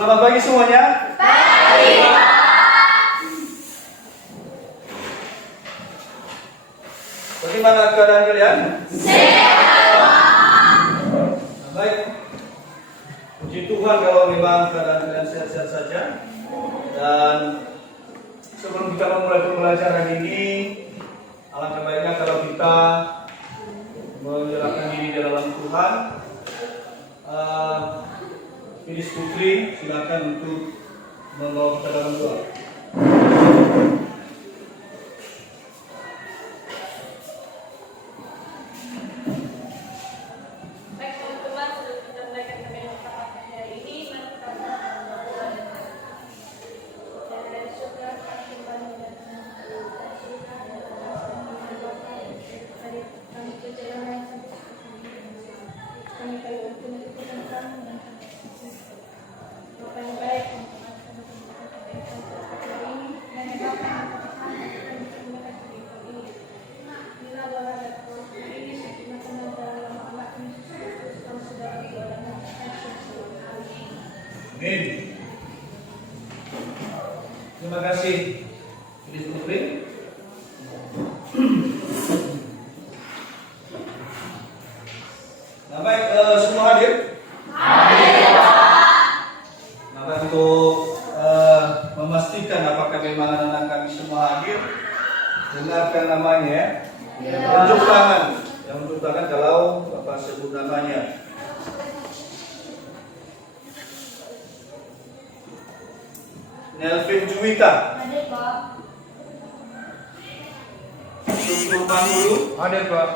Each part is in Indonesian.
Selamat pagi semuanya. Pagi, Pak. Bagaimana keadaan kalian? Sehat, Pak. Baik. Puji Tuhan kalau memang keadaan kalian sehat-sehat saja. Dan sebelum kita memulai pembelajaran ini, alangkah baiknya kalau kita menyerahkan diri di dalam Tuhan. Filis Putri, silakan untuk membawa kita dalam doa. Baik teman-teman, sudah kita mulaikan kembali kita pada hari ini. Mari kita berdoa. Dari surga kami bangun dari kami perjalanan kami kali untuk melakukan kamu dan Bapak yang baik untuk hari ini dan Bapak yang berkenan ini. Bila Bapak dan Tuhan ini sempurnakan dalam amat Yesus Kristus kami sudah berdoa dan amin. Amin. Terima kasih, Filis Putri. Nah, baik, semua hadir? Hadir, Pak. Nah, untuk memastikan apakah memang anak-anak kami semua hadir, dengarkan namanya. Unjuk tangan. Yang unjuk tangan kalau Bapak sebut namanya. Nelvin Juwita, Hadir, Pak. Syukur Manulu, Hadir, Pak.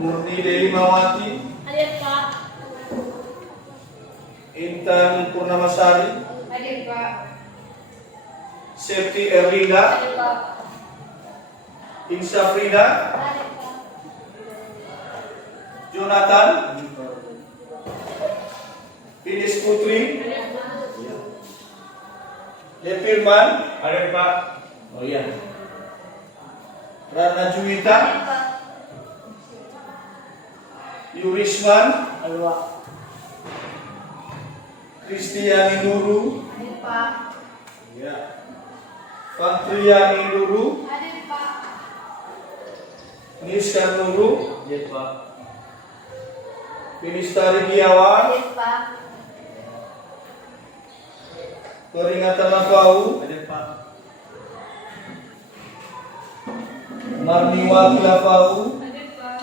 Murni Dewi Mawati, Hadir Pak. Intan Purnamasari, Hadir Pak. Septi Erlinda, Hadir Pak. Insya Frida, Hadir Pak. Jonathan, Filis Putri, Hadir Pak. Firman, Hadir, Pak. oh iya, Rana Juwita, Hadir Pak. Yurisman, Hadir, Pak. Kristiani Nuru, Hadir Pak. ya, Fatriani Nuru, Hadir Pak. Niskan Nuru, Hadir, Pak. Finistari Giawan, Hadir Pak. Peringatan Lafau, Hadir, Pak. Marniwati Lafau, Hadir Pak.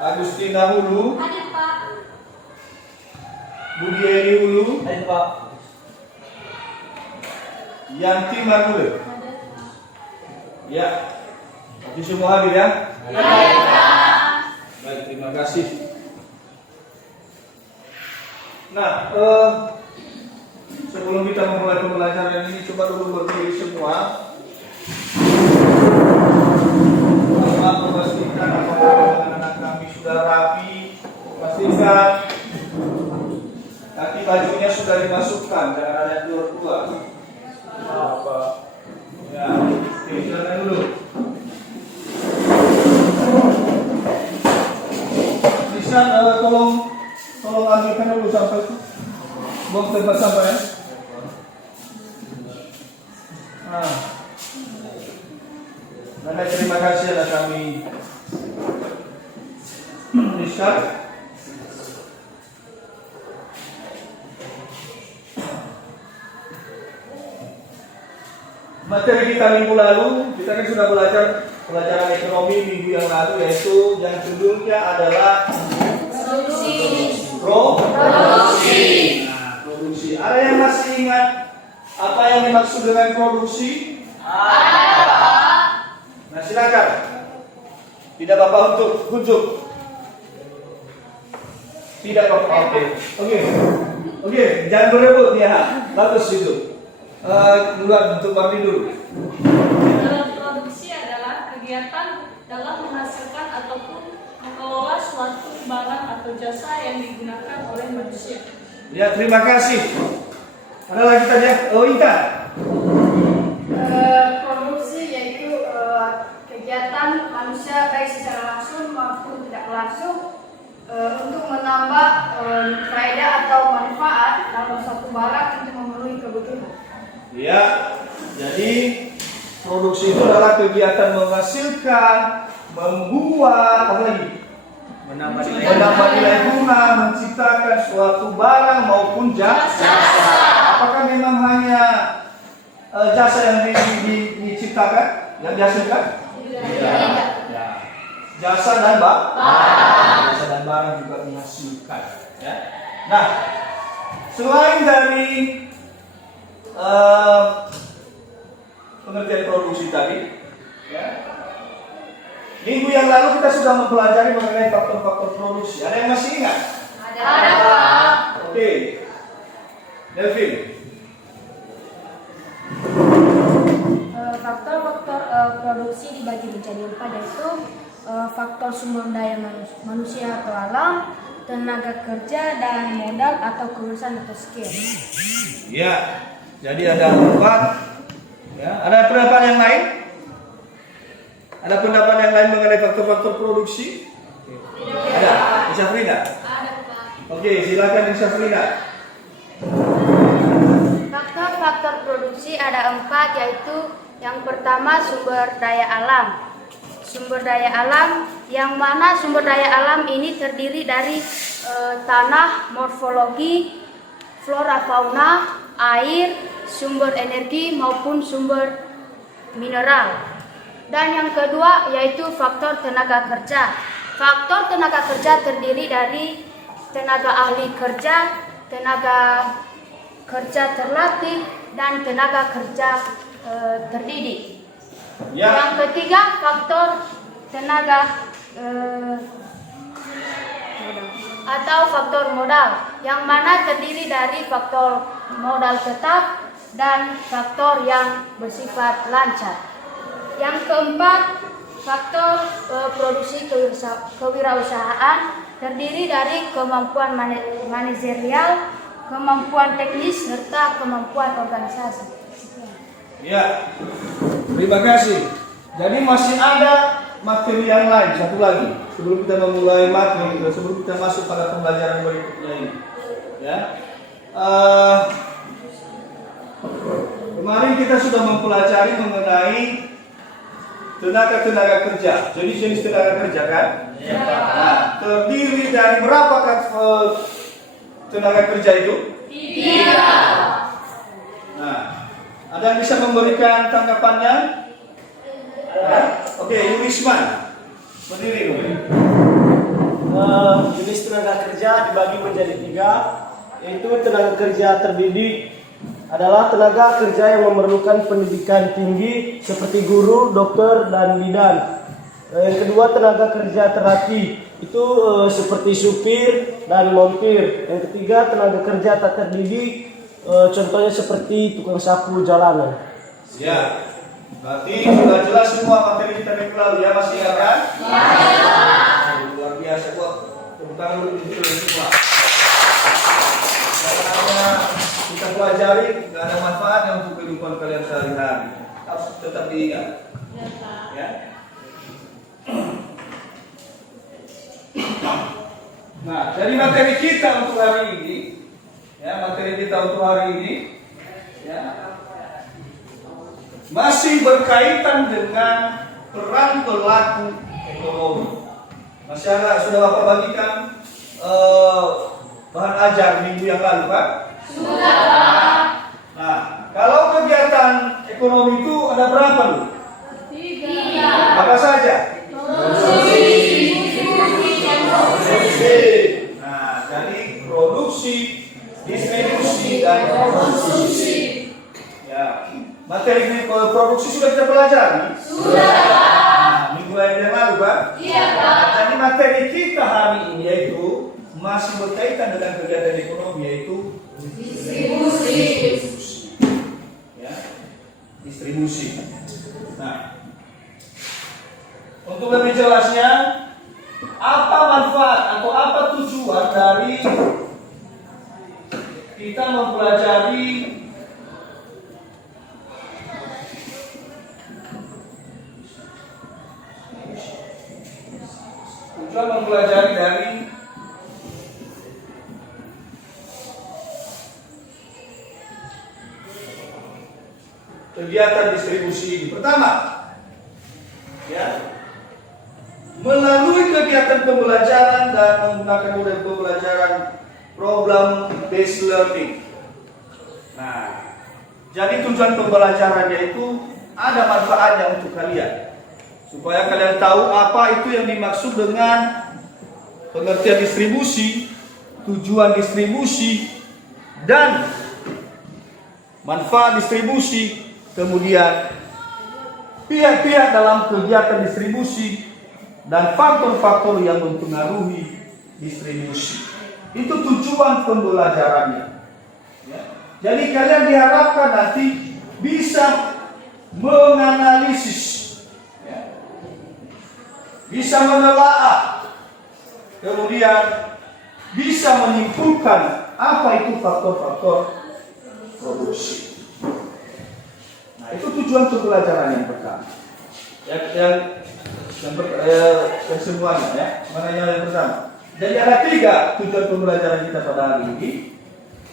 Agustina Hulu, Hadir Pak. Budieni Hulu, Hadir, Pak. Yanti Magule. Hadir Pak. Ya, jadi semua hadir ya. Hadir Pak. Baik, terima kasih. Nah, sebelum kita memulai pembelajaran ini, coba dulu berdiri semua. Memastikan apakah anak-anak kami sudah rapi. Pastikan kaki bajunya sudah dimasukkan, jangan ada yang keluar. Apa? Ya, oke, silakan dulu. Bisa tolong ambilkan dulu sampah itu. Buang tempat sampah ya. Nah, Nanda terima kasih anak kami. Rizka. Materi kita minggu lalu, kita kan sudah belajar pelajaran ekonomi minggu yang lalu, yaitu yang judulnya adalah produksi. Nah, produksi. Ada yang masih ingat apa yang dimaksud dengan produksi? Ada, Pak. Nah, silakan. Tidak apa-apa untuk unjuk. Tidak apa-apa. Oke, jangan berebut ya. Bagus itu. Duluan untuk Marni dulu. Dalam produksi adalah kegiatan dalam menghasilkan ataupun mengelola suatu barang atau jasa yang digunakan oleh manusia. Ya, terima kasih. Ada lagi tadi ya? Oh, Intan. Produksi yaitu kegiatan manusia baik secara langsung maupun tidak langsung untuk menambah faedah atau manfaat dalam suatu barang untuk memenuhi kebutuhan. Ya, jadi produksi itu adalah kegiatan menghasilkan, membuat, apa lagi? Menambah Menambah nilai guna, menciptakan suatu barang maupun jasa. Apakah memang hanya jasa yang diciptakan, yang dihasilkan? Tidak. Ya. Jasa dan jasa dan barang juga dihasilkan. Ya. Nah, selain dari pengertian produksi tadi, ya, minggu yang lalu kita sudah mempelajari mengenai faktor-faktor produksi. Ada yang masih ingat? Ada, Pak. Oke, Delvin. Faktor-faktor produksi dibagi menjadi 4, yaitu faktor sumber daya manusia atau alam, tenaga kerja, dan modal atau kelulusan atau skill. Ya, jadi ada 4. Ya, ada pendapat yang lain? Ada pendapat yang lain mengenai faktor-faktor produksi? Ada, Isafrina. Ada, Pak. Oke, silakan Isafrina. Faktor-faktor produksi ada 4, yaitu yang pertama sumber daya alam. Sumber daya alam, yang mana sumber daya alam ini terdiri dari tanah, morfologi, flora fauna, air, sumber energi maupun sumber mineral. Dan yang kedua yaitu faktor tenaga kerja. Faktor tenaga kerja terdiri dari tenaga ahli kerja, tenaga kerja terlatih, dan tenaga kerja terdidik. Ya. Yang ketiga faktor tenaga atau faktor modal, yang mana terdiri dari faktor modal tetap dan faktor yang bersifat lancar. Yang keempat, faktor produksi kewirausahaan terdiri dari kemampuan manajerial, kemampuan teknis, serta kemampuan organisasi. Ya, terima kasih. Jadi masih ada materi yang lain, satu lagi sebelum kita memulai materi, sebelum kita masuk pada pembelajaran berikutnya ini. Ya, kemarin kita sudah mempelajari mengenai tenaga kerja, jenis-jenis tenaga kerja kan? Ya. Nah, terdiri dari berapa tenaga kerja itu? 3. Nah, ada yang bisa memberikan tanggapannya? Oke, Yurisman, berdiri dulu. Jenis tenaga kerja dibagi menjadi 3, yaitu tenaga kerja terdidik adalah tenaga kerja yang memerlukan pendidikan tinggi seperti guru, dokter, dan bidan. Yang kedua, tenaga kerja terlatih, itu seperti supir dan montir. Yang ketiga, tenaga kerja tak terdidik, contohnya seperti tukang sapu jalanan. Ya, berarti sudah jelas semua materi kita minggu lalu ya, masih ingat kan? Luar biasa, buat tepuk tangan dulu dulu semua. Karena kita pelajari nggak ada manfaatnya untuk kehidupan kalian sehari-hari. Harus tetap diingat. Ya. Nah, jadi materi kita untuk hari ini, ya, masih berkaitan dengan peran pelaku ekonomi. Masih ada, sudah Bapak bagikan bahan ajar minggu yang lalu, Pak? Sudah, Pak. Nah, kalau kegiatan ekonomi itu ada berapa, Bu? 3. Apa saja? Produksi. Nah, jadi produksi, distribusi, dan konsumsi. Ya, materi produksi sudah kita pelajari. Sudah, Pak. Nah, minggu yang lalu, Pak. Iya, Pak. Jadi materi kita hari ini yaitu masih berkaitan dengan kegiatan ekonomi, yaitu Distribusi. Ya, distribusi. Nah, untuk lebih jelasnya, apa manfaat atau apa tujuan dari kita mempelajari dari kegiatan distribusi ini. Pertama, ya, melalui kegiatan pembelajaran dan menggunakan model pembelajaran problem based learning. Nah, jadi tujuan pembelajarannya itu ada manfaatnya untuk kalian, supaya kalian tahu apa itu yang dimaksud dengan pengertian distribusi, tujuan distribusi, dan manfaat distribusi, kemudian pihak-pihak dalam kegiatan distribusi, dan faktor-faktor yang mempengaruhi distribusi. Itu tujuan pembelajarannya. Ya. Jadi kalian diharapkan nanti bisa menganalisis, ya, bisa menelaah, kemudian bisa menyimpulkan apa itu faktor-faktor produksi. Nah, itu tujuan pembelajaran yang pertama. Yang semuanya, ya. Mana yang pertama? Jadi ada 3 tujuan pembelajaran kita pada hari ini,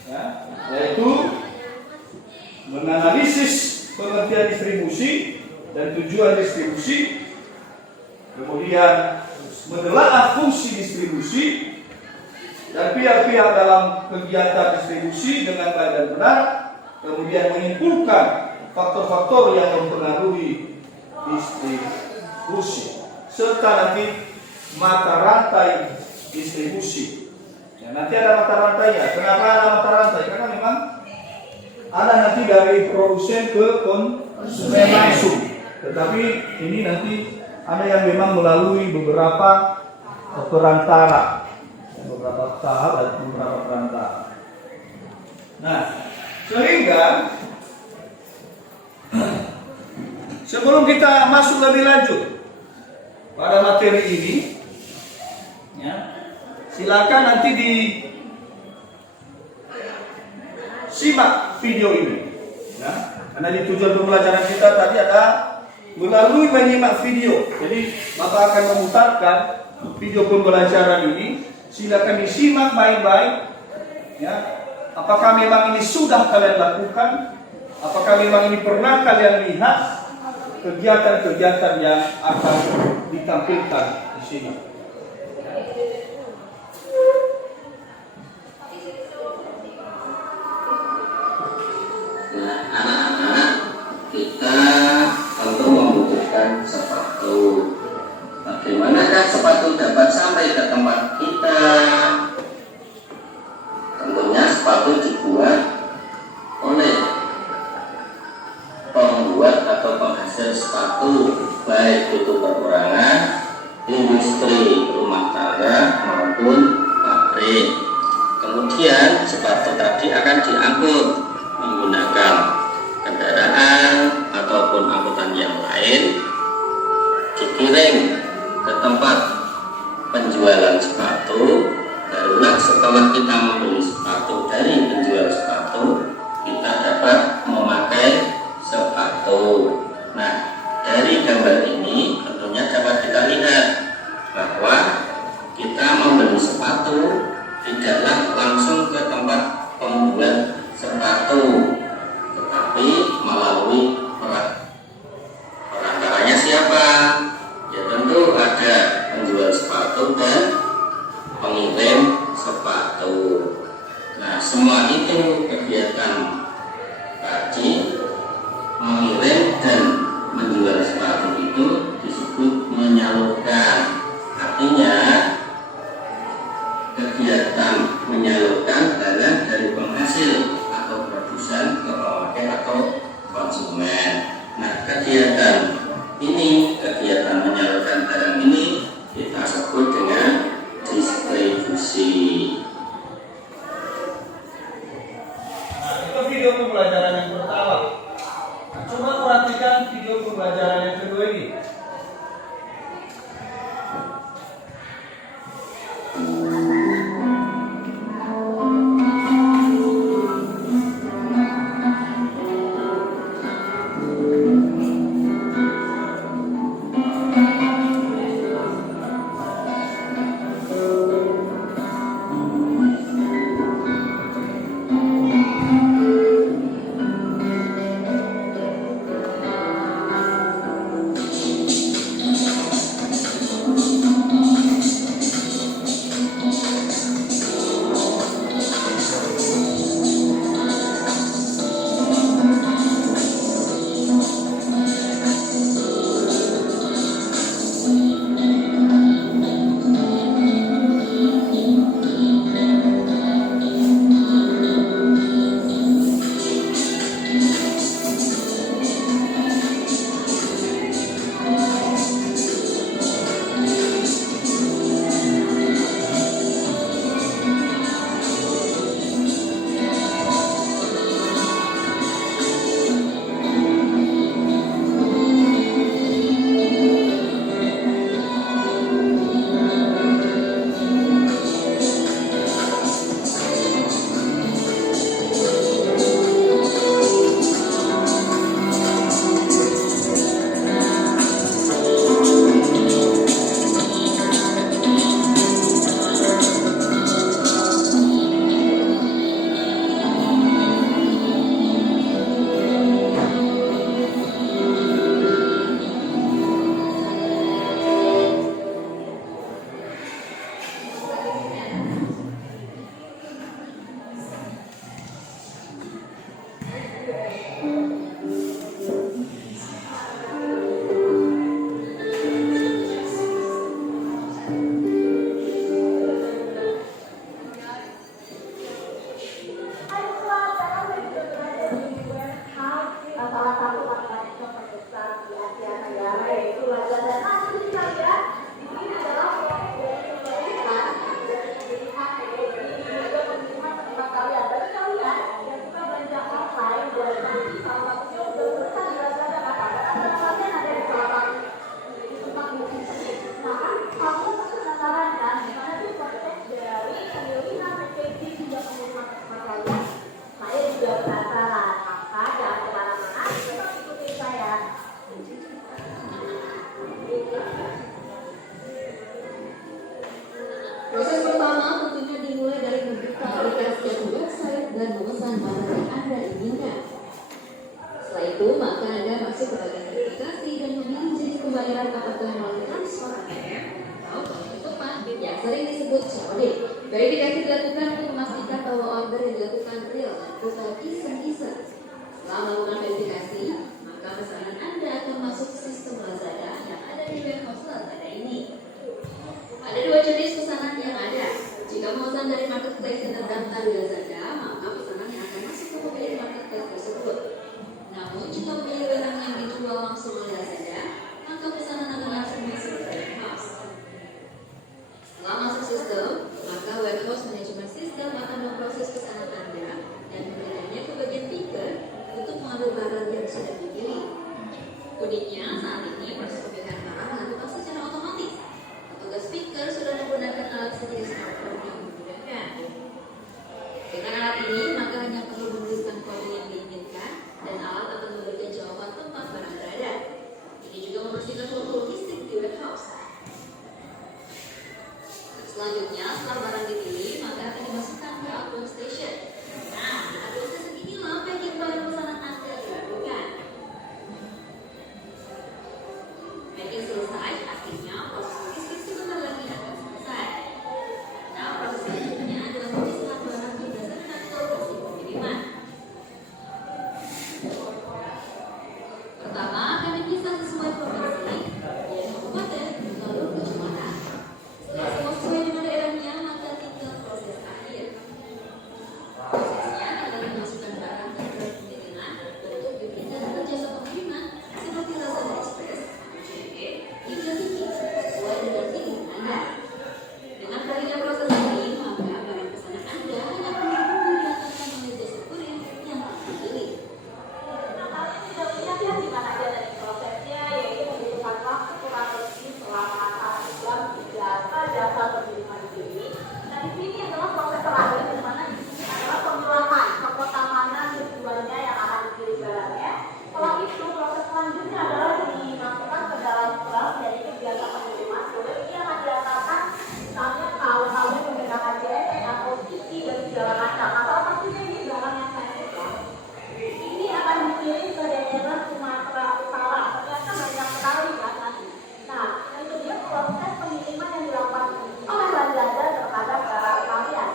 ya, yaitu menganalisis pengertian distribusi dan tujuan distribusi, kemudian menelaah fungsi distribusi dan pihak-pihak dalam kegiatan distribusi dengan baik dan benar, kemudian menyimpulkan faktor-faktor yang mempengaruhi distribusi serta nanti mata rantai distribusi. Ya, nanti ada mata rantainya. Kenapa ada mata rantai? Karena memang ada nanti dari produsen ke konsumen langsung. Tetapi ini nanti ada yang memang melalui beberapa perantara, beberapa tahap dan beberapa perantara. Nah, sehingga sebelum kita masuk lebih lanjut pada materi ini, ya, silakan nanti disimak video ini, ya. Karena di tujuan pembelajaran kita tadi ada melalui menyimak video. Jadi Bapak akan memutarkan video pembelajaran ini. Silakan disimak baik-baik, ya. Apakah memang ini sudah kalian lakukan? Apakah memang ini pernah kalian lihat kegiatan-kegiatan yang akan ditampilkan di sini? Nah, anak-anak, kita tentu membutuhkan sepatu. Bagaimanakah sepatu dapat sampai ke tempat kita? Tentunya sepatu dibuat oleh pembuat atau penghasil sepatu, baik itu perorangan, industri rumah tangga maupun pabrik. Kemudian sepatu tadi akan diangkut menggunakan kendaraan ataupun angkutan yang lain, dikirim ke tempat penjualan sepatu. Barulah setelah kita membeli sepatu dari penjual sepatu, kita dapat memakai sepatu. Nah, dari gambar ini tentunya dapat kita lihat bahwa kita membeli sepatu tidaklah langsung ke tempat pembuat sepatu, tetapi melalui perantaranya siapa? Ya tentu ada penjual sepatu dan pengirim sepatu. Nah, semua itu kegiatan tadi, mengirim dan menjual sepatu itu disebut menyalurkan. Artinya kegiatan menyalurkan barang dari penghasil atau produsen ke pemakai atau konsumen. Nah, kegiatan ini, kegiatan menyalurkan barang ini kita sebut dengan distribusi. Nah, itu video pembelajaran yang pertama. Nah, coba perhatikan video pembelajaran yang kedua ini. Proses pertama tentunya dimulai dari membuka aplikasi atau website dan memesan barang yang Anda inginkan. Setelah itu, maka Anda masuk ke bagian verifikasi dan memilih jenis pembayaran apakah melalui transfer ATM atau paling tepat yang sering disebut COD. Verifikasi dilakukan untuk memastikan bahwa order yang dilakukan real dan total iseng-iseng. Setelah melakukan verifikasi, maka pesanan Anda akan masuk ke sistem Lazada yang ada di warehouse Lazada ini. Ada dua jenis pesanan yang ada. Jika pemesan dari marketplace yang terdaftar di Lazada, maka pesanan yang akan masuk ke pemilik marketplace tersebut. Namun, jika pemilik barang yang dijual langsung oleh Lazada, maka pesanan akan langsung masuk ke warehouse. Setelah masuk sistem, maka warehouse management system akan memproses pesanan Anda dan memberikannya ke bagian picker untuk mengambil barang yang sudah dipilih. Uniknya, saat ini proses pemilihan barang dilakukan secara otomatis. Petugas picker sudah menggunakan alat sejenis smartphone yang memudahkan. Dengan alat ini, maka hanya perlu menuliskan kode yang diinginkan dan alat akan memberikan jawaban tempat barang berada. Ini juga membersihkan waktu logistik di warehouse. Selanjutnya, setelah barang dipilih, maka akan dimasukkan ke outbound station. Nah, di outbound station inilah packing barang pesanan Anda dilakukan. Packing selesai, akhirnya proses logistik sebentar lagi akan selesai. Nah, proses selanjutnya adalah pemisahan barang berdasarkan lokasi pengiriman. Pertama, akan dipisah sesuai provinsi, yaitu kabupaten, lalu kecamatan. Setelah semua sesuai dengan daerahnya, maka tinggal proses akhir. Prosesnya adalah memasukkan barang ke dalam pengiriman untuk diberikan ke jasa pengiriman seperti Lazada Express, JE, hingga Tiki sesuai dengan pilihan Anda. Dengan berakhirnya proses ini, maka barang pesanan Anda hanya perlu menunggu diantarkan oleh jasa kurir yang telah dipilih. Di mana aja dari prosesnya, yaitu membutuhkan waktu kurang lebih selama 1 jam jasa pengiriman ini. Nah, di sini adalah proses terakhir, di mana di sini adalah pemilahan ke kota mana tujuannya yang akan dipilih barangnya. Setelah itu, proses selanjutnya adalah dimasukkan ke dalam bank, yaitu jasa pengiriman. Kemudian ini akan diantarkan misalnya kalau menggunakan JNE atau Tiki dan segala macam. Nah, salah satunya ini barang yang saya pegang. Ini akan dikirim ke daerah Sumatera Utara. Ternyata banyak sekali ya nanti. Nah, itu dia proses pengiriman yang dilakukan oleh Lazada terhadap barang kalian.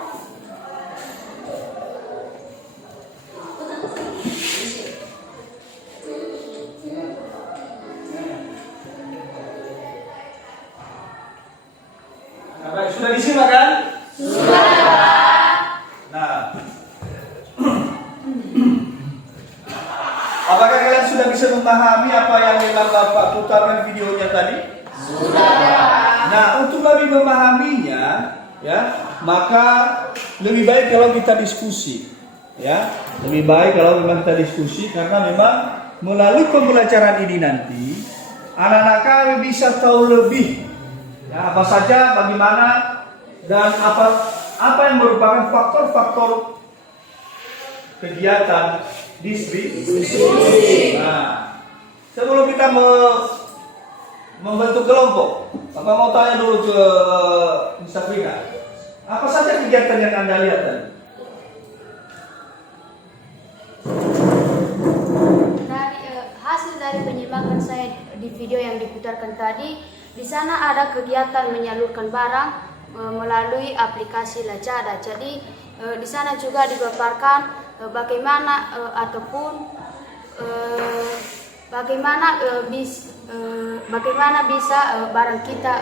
Nah, baik, sudah disimak kan? Nah, apakah kalian sudah bisa memahami apa yang memang Bapak putarkan videonya tadi? Nah, untuk lebih memahaminya, ya, maka lebih baik kalau kita diskusi, ya, lebih baik kalau memang kita diskusi karena memang melalui pembelajaran ini nanti anak-anak kami bisa tahu lebih, ya, apa saja, bagaimana dan apa yang merupakan faktor-faktor kegiatan distribusi. Nah, sebelum kita membentuk kelompok, Bapak mau tanya dulu ke Miss Afrika, apa saja kegiatan yang Anda lihat tadi? Hasil dari penyimpanan saya di video yang diputarkan tadi, di sana ada kegiatan menyalurkan barang melalui aplikasi Lazada. Jadi di sana juga dipaparkan bagaimana bisa barang kita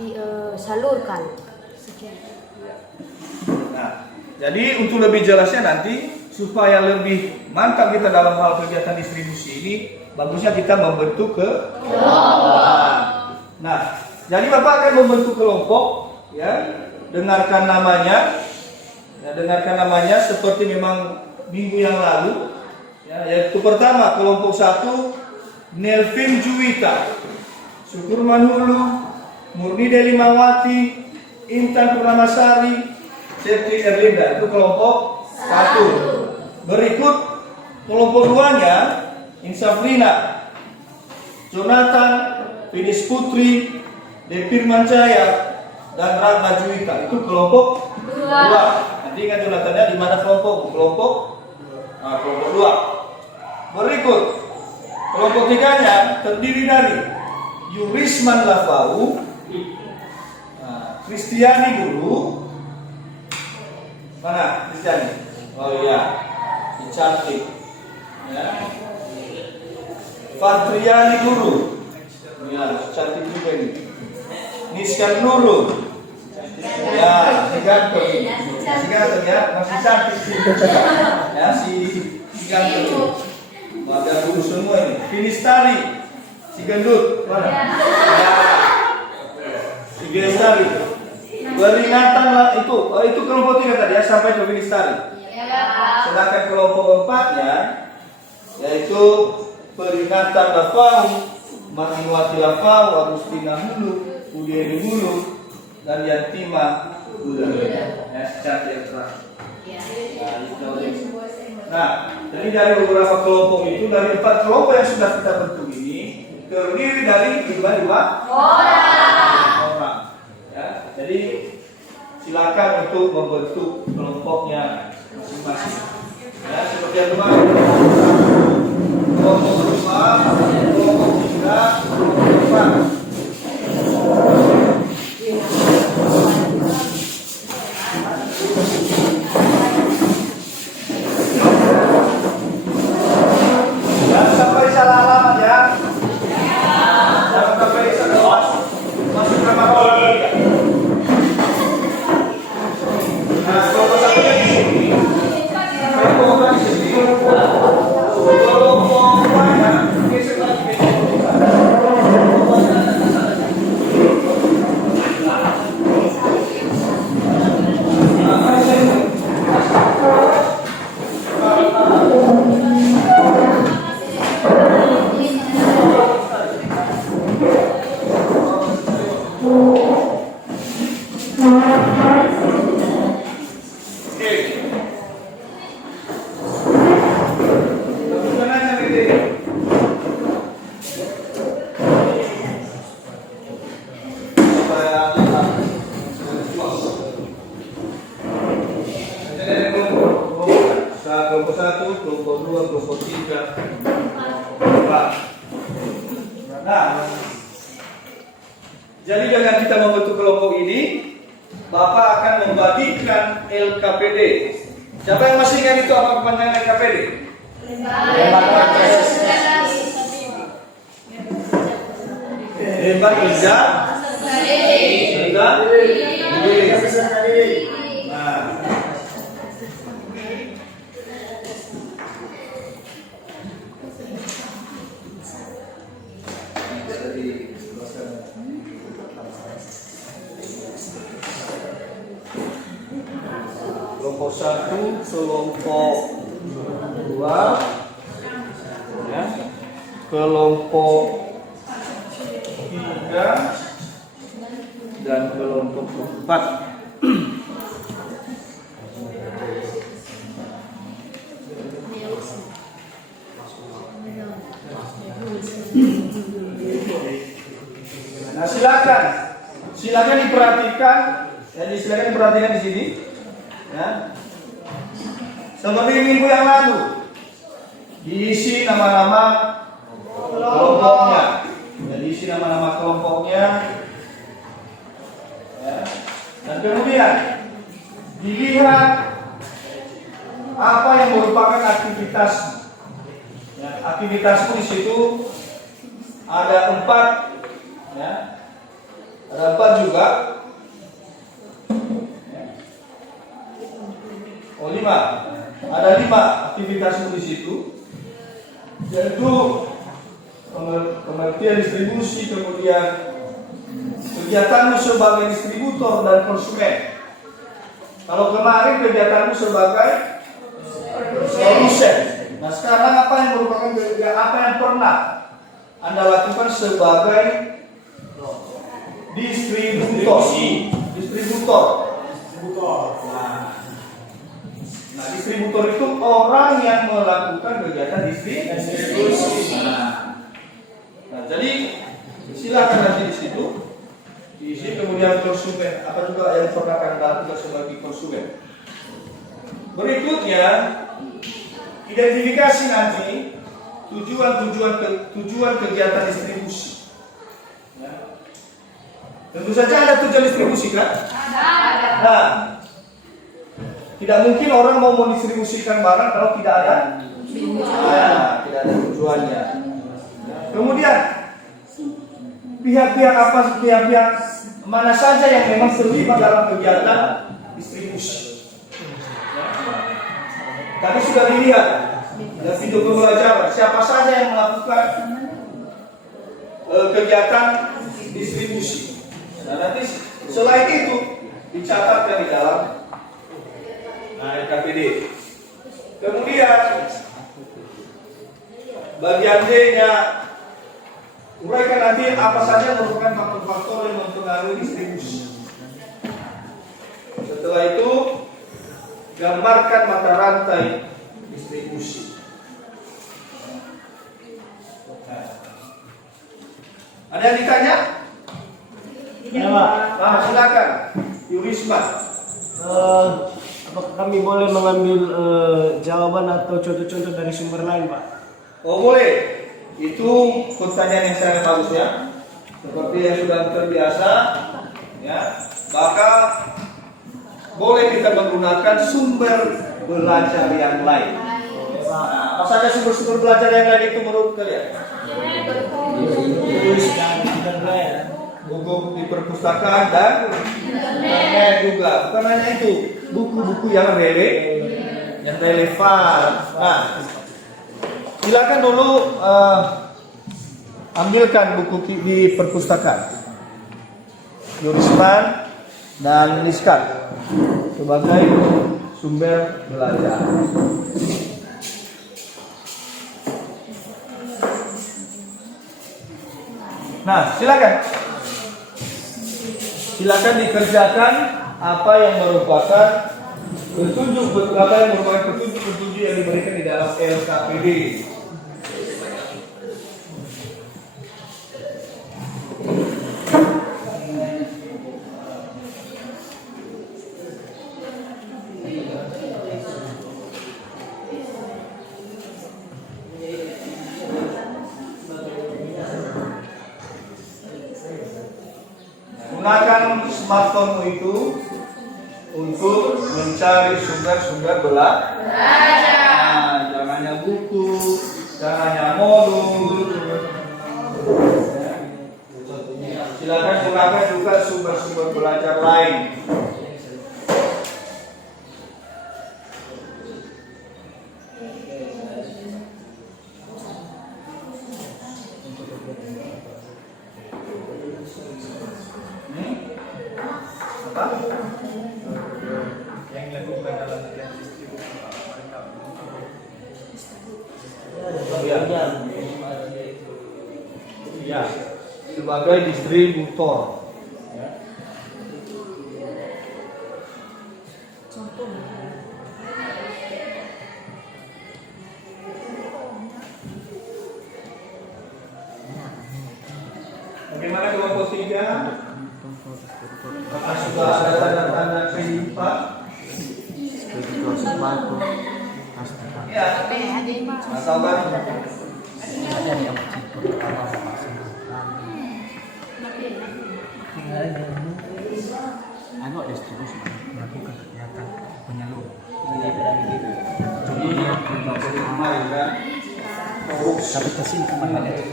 disalurkan. Sekian. Nah, jadi untuk lebih jelasnya nanti supaya lebih mantap kita dalam hal kegiatan distribusi ini, bagusnya kita membentuk kelompok. Nah, jadi Bapak akan membentuk kelompok, ya, dengarkan namanya seperti memang minggu yang lalu, ya, yaitu pertama kelompok 1 Nelvin Juwita, Syukurman Hulu, Murni Delimawati, Intan Purnamasari, Septi Erlinda. Itu kelompok 1. Berikut kelompok 2-nya Insafrina, Jonathan, Finis Putri, Depirman Jaya, dan Ratna Juwita. Itu kelompok 2. Nanti ingat Jonatannya di mana kelompok? Kelompok 2. Berikut kelompok 3-nya terdiri dari Yurisman Lafau, Kristiani dulu. Mana Kristiani? Oh iya, cantik. Ya. Fatriani dulu. Ya, cantik juga ini. Niskan Nurul. Ya, ganteng ya, masih cantik sih. Ya, si ganteng. Ada dulu semua ini. Finistari, si gendut, mana? Ya. Si Finistari. Peringatan lah itu kelompok 3 tadi ya, sampai ke Finistari. Sedangkan kelompok 4-nya yaitu peringatan Lafau, Mahinuati Lafau, Agustina Hulu, Udieri Hulu, dan Yantima Hulu. Ya, secara yang terakhir. Nah, jadi dari beberapa kelompok itu, dari 4 kelompok yang sudah kita bentuk ini terdiri dari 5 orang. Ya, jadi silakan untuk membentuk kelompoknya masing-masing. Ya, seperti yang kemarin. Kelompok 2, kelompok 3, kelompok 4. Jangan sampai salah alamat ya. Jangan sampai salah masuk kamar orang. Nah, kelompok 1-nya di sini. Kelompok 2 di sini. Kelompok 2-nya geser lagi ke kelompok 1, kelompok 2, kelompok 3, kelompok 4. Nah, jadi dengan kita membentuk kelompok ini, Bapak akan membagikan LKPD. Siapa yang masih ingat itu apa kepanjangan LKPD? Lembar kerja diri. Nah, kelompok 1, kelompok 2, ya, kelompok 3, dan kelompok 4. Nah, silakan diperhatikan. Jadi silakan diperhatikan di sini. Ya. Seperti minggu yang lalu, diisi nama-nama kelompoknya. Jadi isi nama-nama kelompoknya. Ya. Dan kemudian dilihat apa yang merupakan aktivitas. Ya, aktivitasmu di situ ada 4. Ya. Ada 4 juga. Oh, 5. Ada 5 aktivitasmu di situ, yaitu pengertian distribusi, kemudian kegiatanmu sebagai distributor dan konsumen. Kalau kemarin kegiatanmu sebagai produsen. Nah, sekarang apa yang merupakan apa yang pernah Anda lakukan sebagai distributor. Nah, distributor itu orang yang melakukan kegiatan distribusi. Nah, jadi silakan nanti di situ diisi, kemudian konsumen, apa juga yang pernah Anda lakukan sebagai konsumen. Berikutnya, identifikasi nanti tujuan kegiatan distribusi. Ya. Tentu saja ada tujuan distribusi kan? Ada. Nah, tidak mungkin orang mau mendistribusikan barang kalau tidak ada tidak ada tujuannya. Kemudian pihak-pihak mana saja yang memang terlibat dalam kegiatan distribusi. Tadi sudah dilihat dalam video pembelajaran siapa saja yang melakukan kegiatan distribusi. Nah, nanti selain itu dicatatkan di dalam RKPD. Kemudian bagian D-nya uraikan nanti apa saja merupakan faktor-faktor yang mempengaruhi distribusi. Setelah itu gambarkan mata rantai distribusi. Nah. Ada yang ditanya? Ya, Pak. Silakan, Yurisma. Apakah kami boleh mengambil jawaban atau contoh-contoh dari sumber lain, Pak? Oh boleh. Itu pertanyaan yang sangat bagus ya. Seperti yang sudah terbiasa, ya. Maka boleh kita menggunakan sumber belajar yang lain. Nah, apa saja sumber-sumber belajar yang lain itu menurut kalian? Buku di perpustakaan dan internet juga. Bukan hanya itu, buku-buku yang relevan. Nah, silakan dulu ambilkan buku di perpustakaan. Yurisman dan Niskan sebagai sumber belajar. Nah, silakan dikerjakan apa yang merupakan petunjuk yang diberikan di dalam LKPD. Gunakan smartphone itu untuk mencari sumber-sumber belajar. Nah, jangan hanya buku, jangan hanya modul. Silakan gunakan juga sumber-sumber belajar lain. Yang dilakukan dalam distribusi ya, sebagai distributor. Bagaimana kelompok 3? Apakah sudah ada tanda-tanda kehidupan? Ya, sabar. Distribusi melakukan kegiatan penyalur. Tapi kesini kemana itu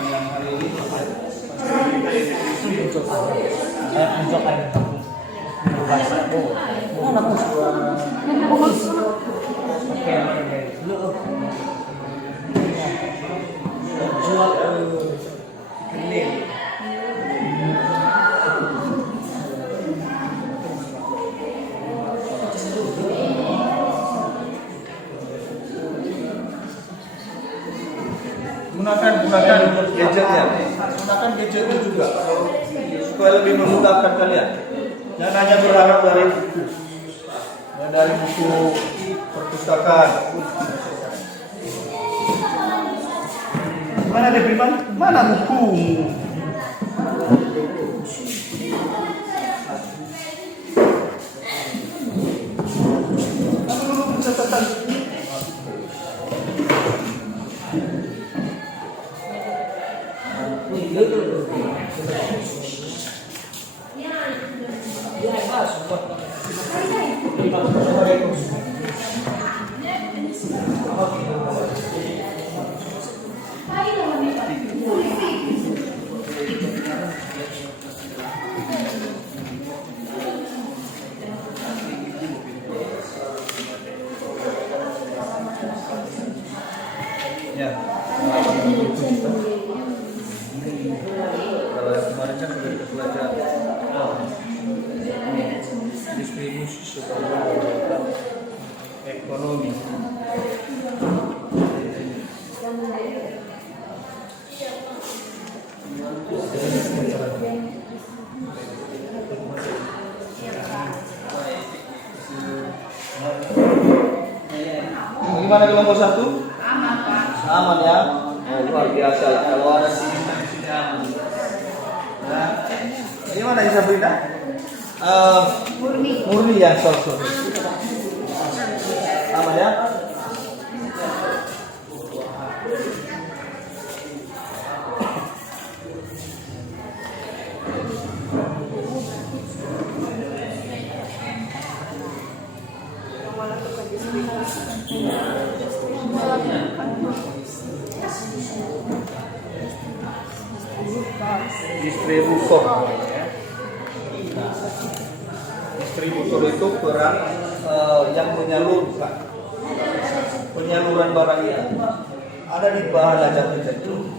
Yang hari ini gunakan gadgetnya. Gunakan gadgetnya juga supaya lebih memudahkan kalian. Jangan hanya berharap dari buku. Dari buku perpustakaan. Mana ada priman? Mana buku? Kamu dulu pencatatan. Ya. Kalau yang kemarin kan sudah kita pelajari distribusi supaya ekonomi. Bagaimana kelompok 1? Aman ya. Oh, luar biasa. Kalau ada sini aman. Nah, gimana Isabrina? Murni ya, sorry. Aman ya. Distributor. Distributor itu peran yang menyalurkan penyaluran barang itu. Ada di bahan ajar tertentu,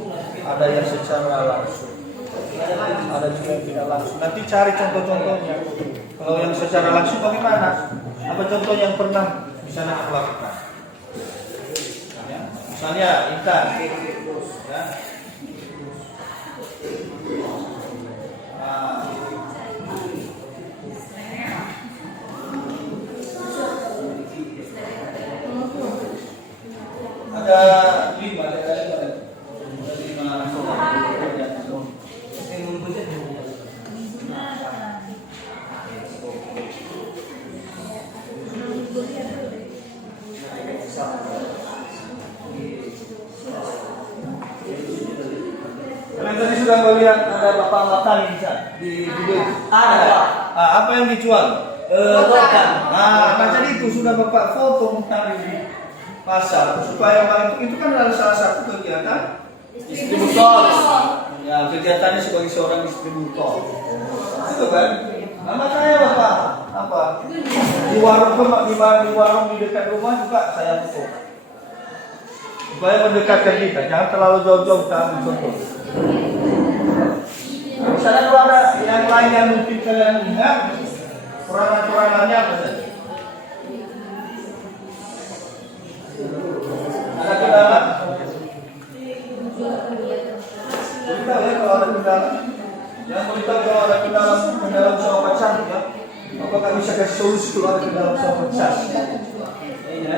ada yang secara langsung, ada juga yang tidak langsung. Nanti cari contoh-contohnya. Kalau yang secara langsung bagaimana? Apa contoh yang pernah bisa Anda lakukan? Ya, misalnya Intan, ya. Ada 5 Kalian tadi sudah melihat ada bapak makan di video itu? Ada. Apa yang dijual? Rotan. Nah, jadi itu sudah bapak foto tadi di pasar supaya orang itu kan adalah salah satu kegiatan distributor. Ya, kegiatannya sebagai seorang distributor. Itu kan? Nama saya bapak apa? Di warung di dekat rumah juga saya foto. Supaya mendekatkan kita, jangan terlalu jauh-jauh kami contoh. Misalnya kalau ada yang lain yang mungkin kalian ingat, peranan-peranannya apa saja? Ada kendala? Beritahu ya kalau ada kendala. Jangan beritahu kalau ada kendala bersama pacar ya. Apakah bisa kasih solusi kalau ada kendala bersama pacar? Ya.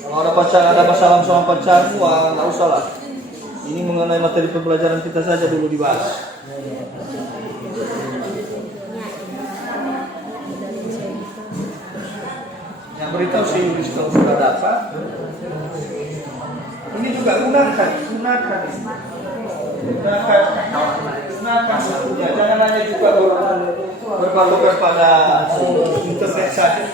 Kalau ada pacar, ada masalah sama pacar, wah nggak usah lah. Ini mengenai materi pembelajaran kita saja dulu dibahas. Yang beritahu si Yudis kalau sudah dapat. Ini juga gunakan satunya. Jangan hanya juga berpatokan pada internet saja.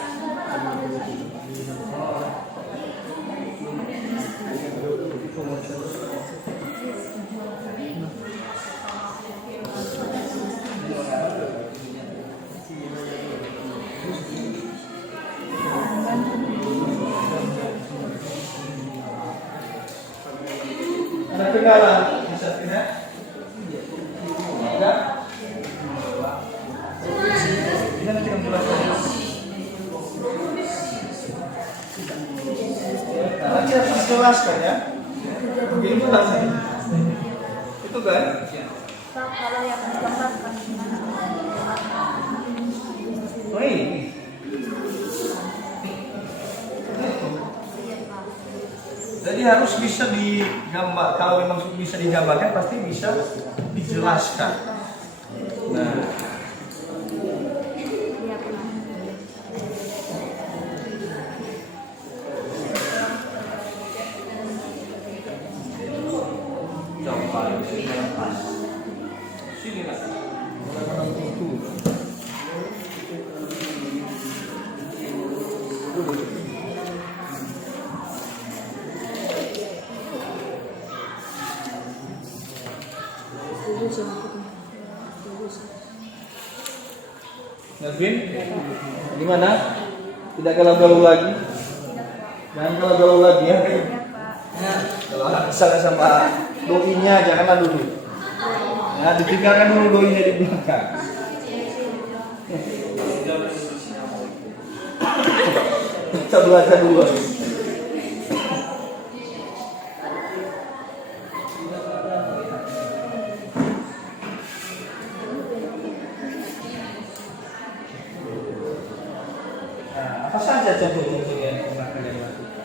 Ada kendala, bisa tidak? Ada? Ini nanti kamu jelaskan. Nanti harus dijelaskan ya. Begitu rasanya. Itu kan? Kalau yang digambarkan Oh ini. Jadi harus bisa digambar. Kalau memang bisa digambarkan pasti bisa dijelaskan. Nah, sini lah. Navin, gimana? Tidak galau-galau lagi? Jangan galau-galau lagi ya. Kalau anak misalnya sama doinya janganlah dulu. Nah, ditinggalkan dulu doinya di belakang. Kita belajar dulu. Apa saja contoh-contoh yang pernah kalian lakukan?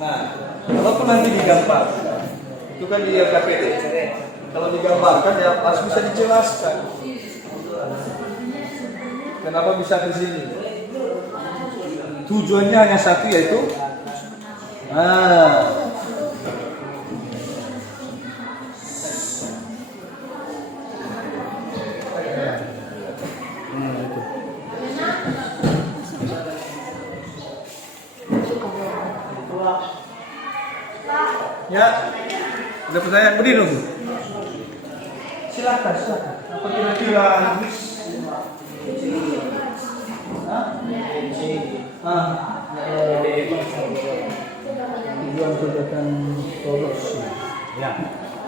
Nah, walaupun nanti digambar, itu kan di LKPD. Kalau digambarkan ya harus bisa dijelaskan. Kenapa bisa ke sini? Tujuannya hanya satu, yaitu ya, ada pertanyaan berdiri dulu. Silakan. Apa kira-kira? Tujuan kegiatan produksi. Ya,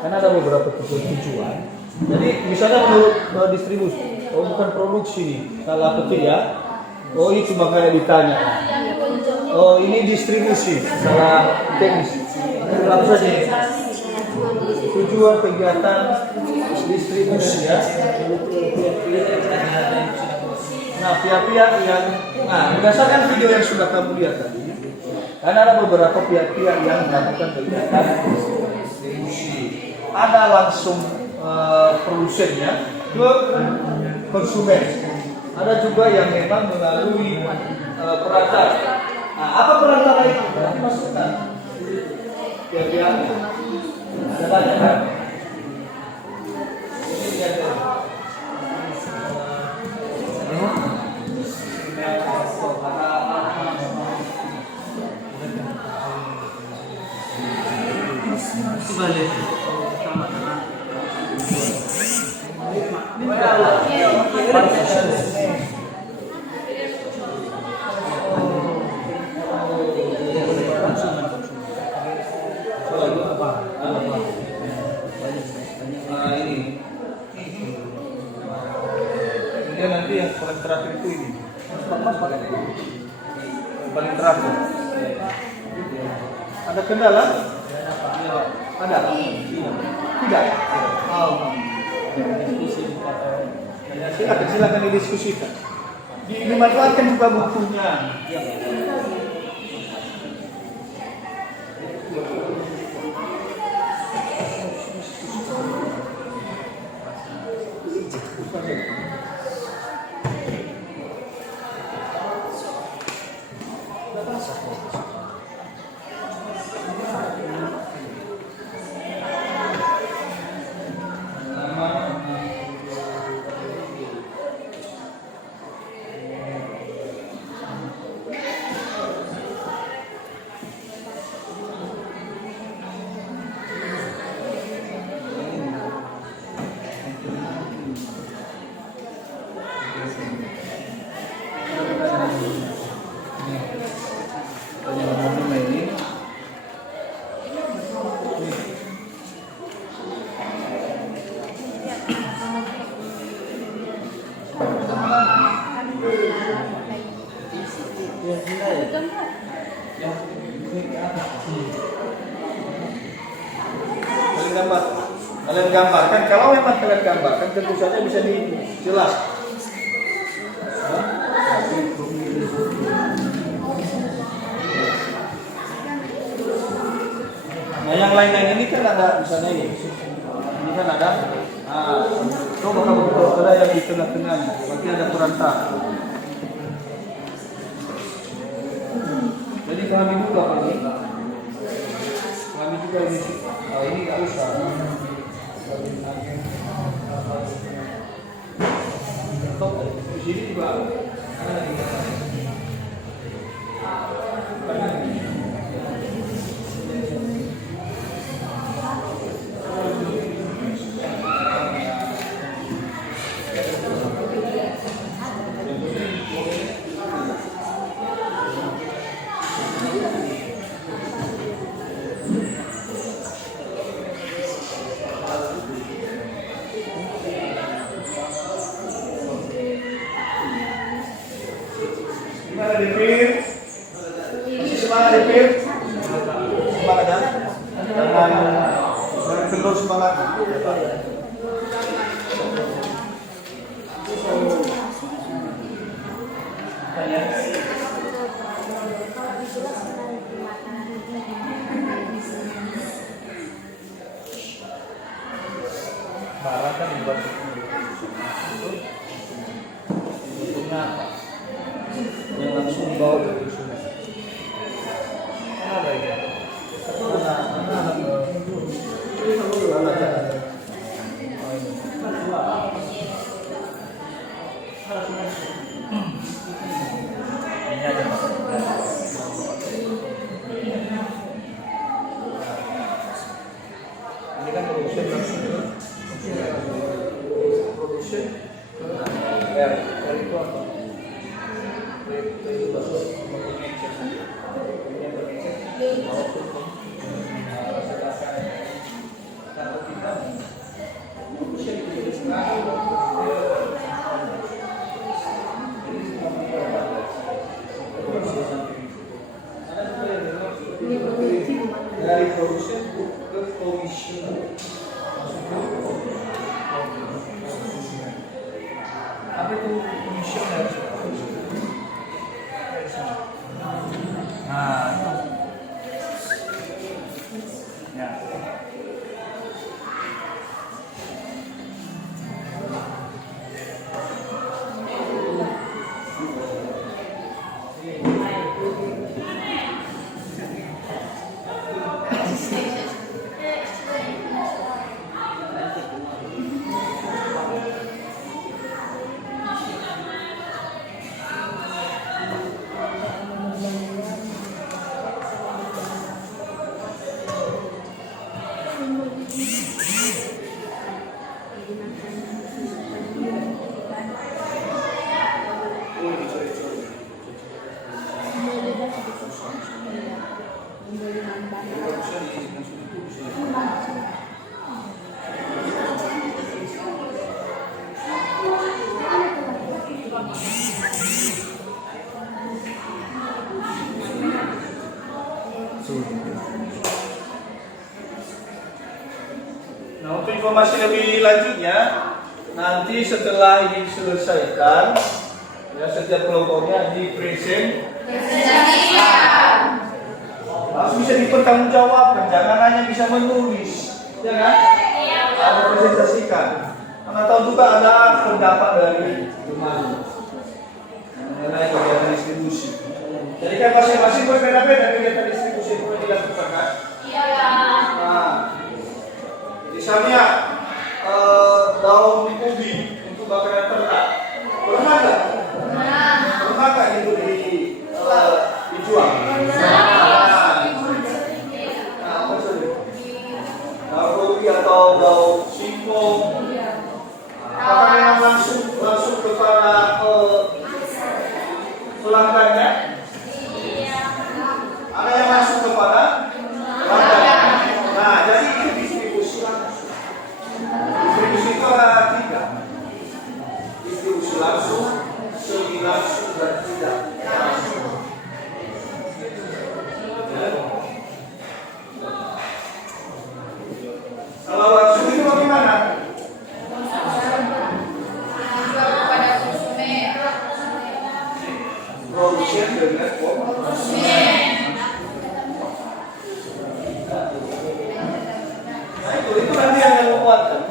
karena ada beberapa tujuan. Jadi misalnya menurut distribusi, bukan produksi, salah kecil ya. Oh itu makanya ditanya. Oh ini distribusi, salah teknis. Apa saja? Tujuan kegiatan distribusi ya. Nah, pihak-pihak yang berdasarkan video yang sudah kamu lihat tadi, karena ada beberapa pihak-pihak yang melakukan kegiatan distribusi. Ada langsung produsennya ke konsumen. Ada juga yang memang melalui perantara. Nah, apa perantara itu? Masukkan. Pihak-pihak ada banyak kan? Ini ada. Balik. Kemudian nanti yang paling terakhir itu ini. Yang paling terakhir. Ada kendala? Ada? Tidak? Silakan didiskusikan. Dimanfaatkan juga bukunya. Kalian gambarkan, kalau memang kalian gambarkan tentu saja bisa dijelas. Nah yang lain-lain ini kan ada misalnya ini kan ada. Coba kamu ada yang di tengah-tengahnya, berarti ada perantara. Jadi kami juga ini, kami juga ini. Ini nggak usah. Di sini juga ada di Gimana Dipir? Masih semangat Dipir? Semangat ya? Jangan kendor semangat. Barang kan dibantu bentuknya apa? Yang langsung bawa ke sungai. Ada ya? Ini ada ini kan produksi langsung produksi dari itu apa? Dari produsen ke komisioner. Apa itu komisioner? Nah, ya. Nah, untuk informasi lebih lanjutnya, nanti setelah ini diselesaikan, ya setiap kelompoknya di present, harus bisa dipertanggungjawabkan, jangan hanya bisa menulis, ya kan? Ada presentasikan. Karena tahu juga ada pendapat dari teman mengenai kegiatan distribusi. Jadi kan masing-masing berbeda-beda kegiatan distribusi itu dilakukan kan? Nah, misalnya daun ubi untuk makanan ternak, pernah nggak? Pernah nggak itu dijual? Daun ubi atau daun singkong, apakah yang langsung kepada pelanggannya? Ada yang langsung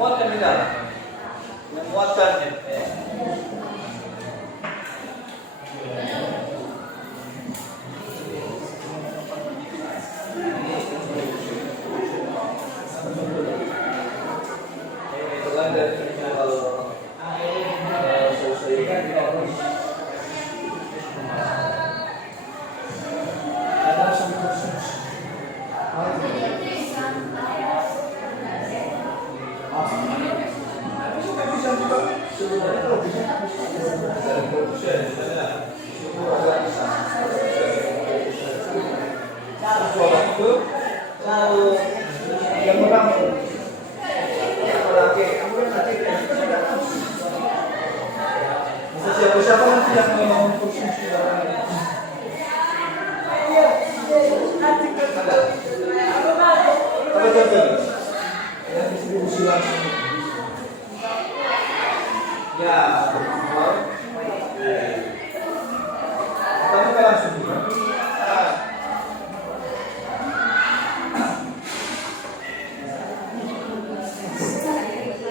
Muatkan di dalam. Menguatkannya. Siapa nanti yang mengkonsumsi barang ini? Apa contohnya? Yang distribusi langsung. Ya, tapi langsung.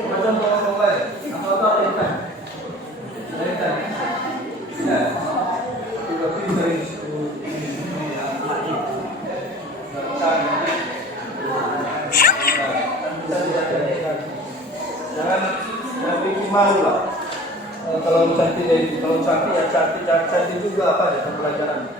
Macam tolong lain. Apa perintah? Perintah. Ya. Juga pindah itu. Jangan bikin malu lah. Kalau cantik ya cantik juga apa ya pembelajaran.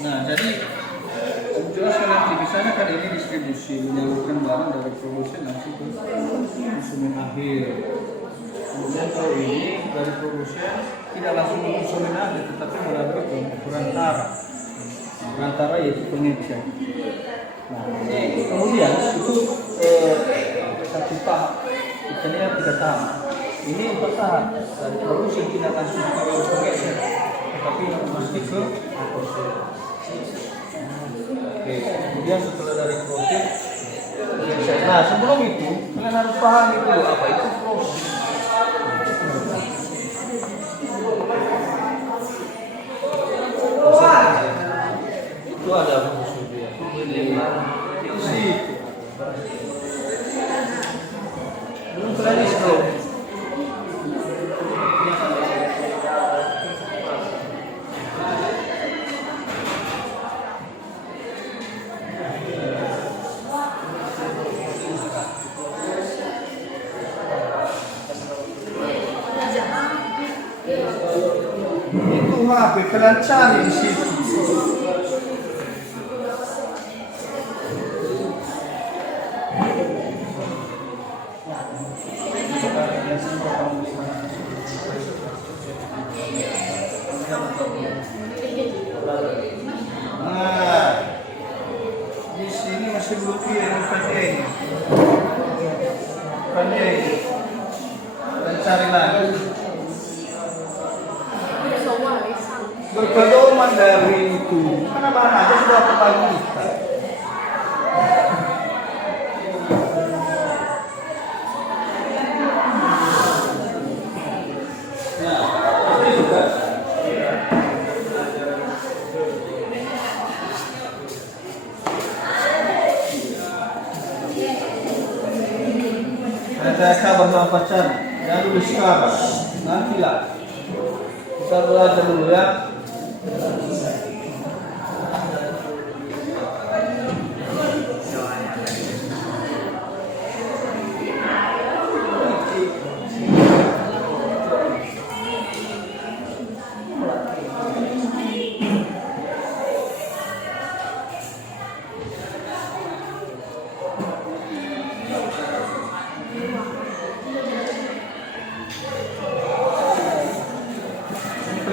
Nah, jadi jelaskan nanti di sana kan ini distribusi menyalurkan barang dari produsen langsung ke konsumen akhir. Kemudian kalau ini dari produsen tidak langsung ke konsumen akhir, tetapi melalui perantara. Perantara yaitu pengecek. Nah, kemudian itu satu tahap, ikannya 3 tahap. Ini 4 tahap dari produsen tidak langsung ke pengecek, tetapi mesti ke proses. Oke, kemudian setelah dari proses, nah sebelum itu kalian harus paham itu apa itu proses. Itu ada prosedur. Di situ. Belum kalian sebelum. Itu HP kalian cari di situ. distribusi yang pandai. Pandai. Dan cari lagi. Berpedoman dari itu. Karena bahan aja sudah terbagi. Saya kabar sama pacar, jangan dulu sekarang, nantilah. Kita belajar dulu ya.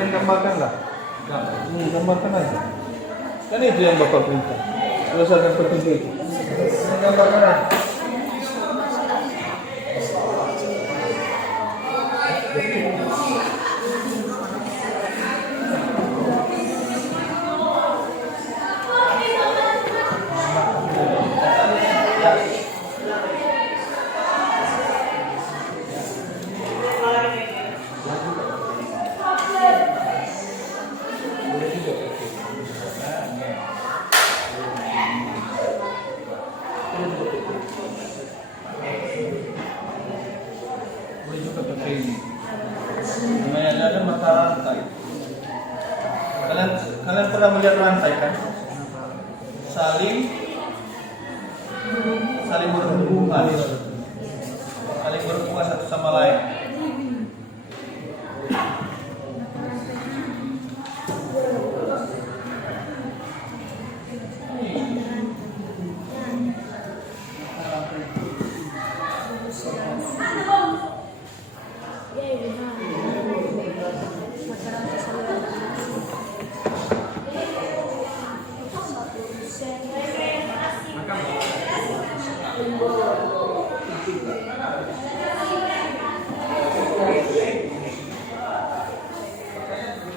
Gambarkan lah, gambarkan aja. Kan itu yang Bapak perintah. Berdasarkan petunjuk itu. Gambarkan aja. Boleh juga pakai ini. Lumayan ada mata rantai. Kalian pernah melihat rantai kan? Saling berhubungan, saling berhubungan satu sama lain.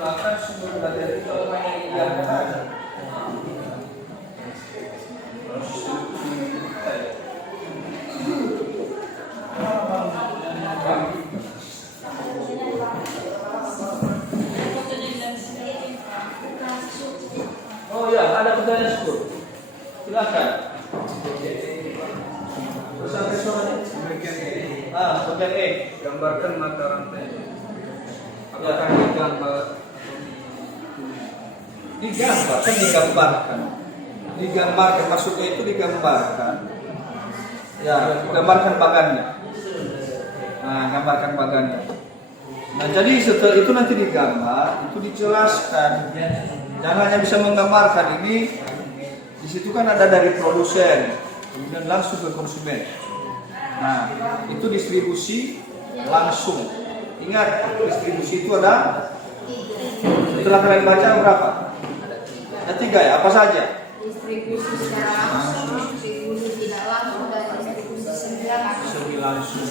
Bahkan sebelum belajar itu yang ada. Oh ya, ada pertanyaan Syukur. Silakan. Sampai suaranya. Bagian E. Gambarkan mata rantai. Apakah digambar? Digambarkan maksudnya itu digambarkan. Ya, gambarkan bagannya. Nah, gambarkan bagannya. Nah, jadi setelah itu nanti digambar, itu dijelaskan. Jangan hanya bisa menggambarkan ini. Di situ kan ada dari produsen, kemudian langsung ke konsumen. Nah, itu distribusi langsung. Ingat, distribusi itu ada. Setelah kalian baca berapa? Ada 3 ya, apa saja? Distribusi secara langsung, distribusi tidak langsung, dan distribusi semi langsung.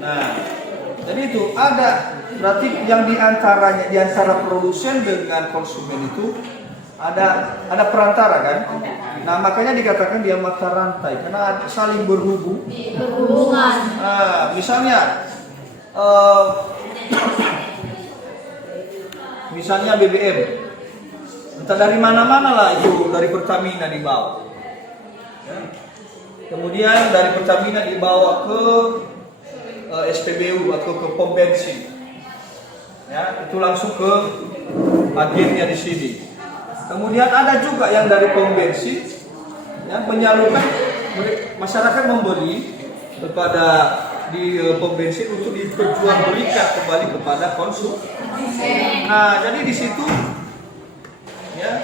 Nah, jadi itu ada berarti yang diantaranya di antara produsen dengan konsumen itu ada perantara kan? Nah, makanya dikatakan dia mata rantai karena saling berhubungan. Nah, misalnya BBM, entah dari mana-mana lah itu, dari Pertamina dibawa. Kemudian dari Pertamina dibawa ke SPBU atau ke pom bensin. Ya, itu langsung ke agennya di sini. Kemudian ada juga yang dari pom bensin, ya, menyalurkan, masyarakat membeli kepada di pom bensin untuk diperjualbelikan kembali kepada konsumen. Nah, jadi di situ, ya,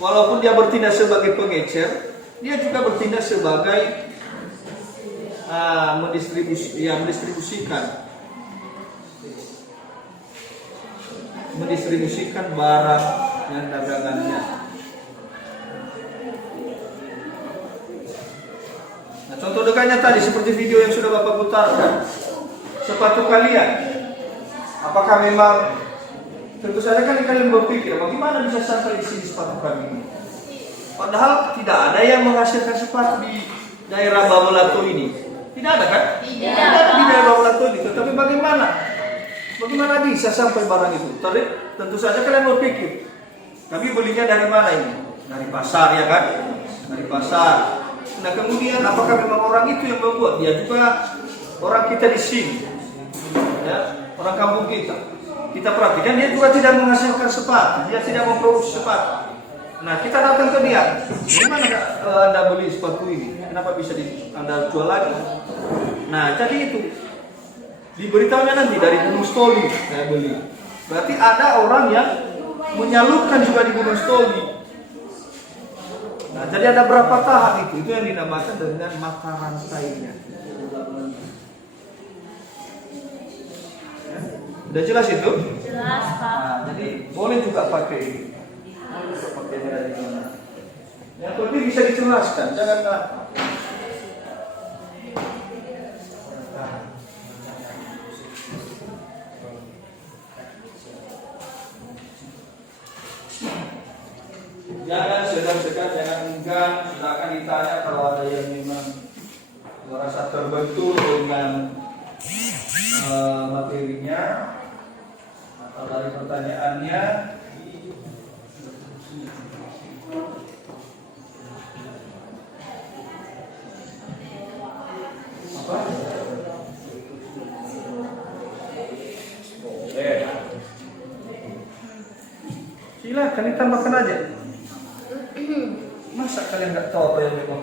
walaupun dia bertindak sebagai pengecer, dia juga bertindak sebagai mendistribusikan barang dan dagangannya. Contohnya tadi seperti video yang sudah Bapak putarkan. Sepatu kalian, apakah memang, tentu saja kan kalian berpikir bagaimana bisa sampai di sini sepatu kami. Padahal tidak ada yang menghasilkan sepatu di daerah Babalato ini. Tidak ada kan? Tidak ada di daerah Babalato ini. Tetapi bagaimana bisa sampai barang itu? Tentu saja kalian berpikir, kami belinya dari mana ini? Dari pasar ya kan? Dari pasar. Nah kemudian apakah memang orang itu yang membuat? Dia juga orang kita di sini, ya, orang kampung kita. Kita perhatikan dia juga tidak menghasilkan sepatu, dia tidak memproduksi sepatu. Nah kita datang ke dia, gimana Anda beli sepatu ini? Kenapa bisa Anda jual lagi? Nah jadi itu diberitahunya nanti dari Gunung Stoli saya beli. Berarti ada orang yang menyalurkan juga di Gunung Stoli. Nah, jadi ada berapa tahap itu yang dinamakan dengan mata rantainya. Udah jelas itu? Jelas, Pak. Nah, jadi boleh juga pakai ini. Pakai dari mana? Yang penting bisa dijelaskan, jangan jangan segan-segan, jangan enggan, silakan ditanya kalau ada yang memang merasa terbentur dengan materinya atau dari pertanyaannya. Apa? Silakan ditambahkan aja. Masa kalian nggak tahu apa yang memang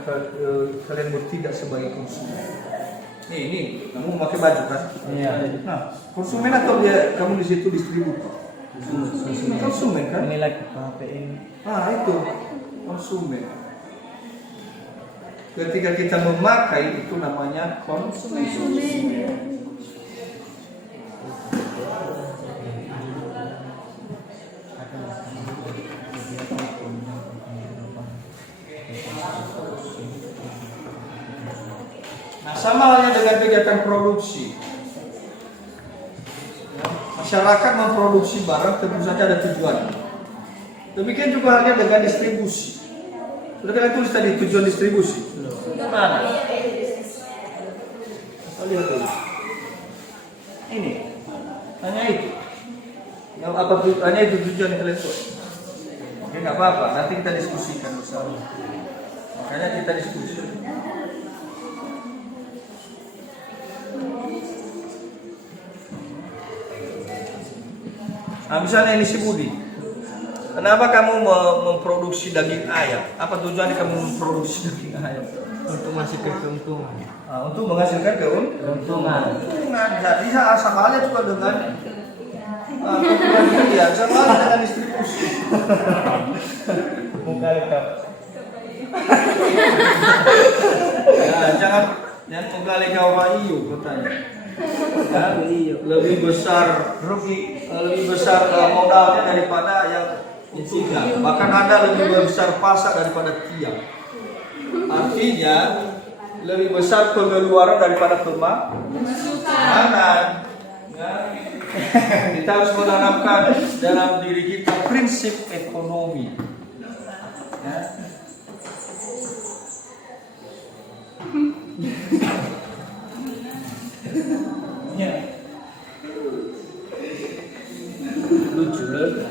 kalian bertindak sebagai konsumen? Ini kamu pakai baju kan? Iya. Nah, konsumen atau dia kamu di situ distributor? Konsumen kan? Ini lagi PHPN. Ah itu konsumen. Ketika kita memakai itu namanya konsumen. Nah, sama halnya dengan kegiatan produksi. Masyarakat memproduksi barang tentu saja ada tujuan. Demikian juga halnya dengan distribusi. Sudah kalian tulis tadi tujuan distribusi? Mana? Lihat dulu. Ini. Hanya itu. Yang apa hanya itu tujuan yang kalian tulis. Oke, nggak apa-apa. Nanti kita diskusikan bersama. Makanya kita diskusi. Nah, misalnya ini si Budi, kenapa kamu memproduksi daging ayam? Apa tujuannya kamu memproduksi daging ayam? Untuk menghasilkan keuntungan. Nah, untuk menghasilkan keuntungan. Jadi sama halnya juga dengan keuntungan dia, sama halnya dengan distribusi. Muka lengkap. Ya, jangan menggali kau iyo katanya. Ya, lebih besar modalnya daripada yang untungnya. Bahkan ada lebih besar pasak daripada tiang. Artinya lebih besar pengeluaran daripada pemasukan. Ya. Kita harus menanamkan dalam diri kita prinsip ekonomi. Ya. Ya. Lucu loh.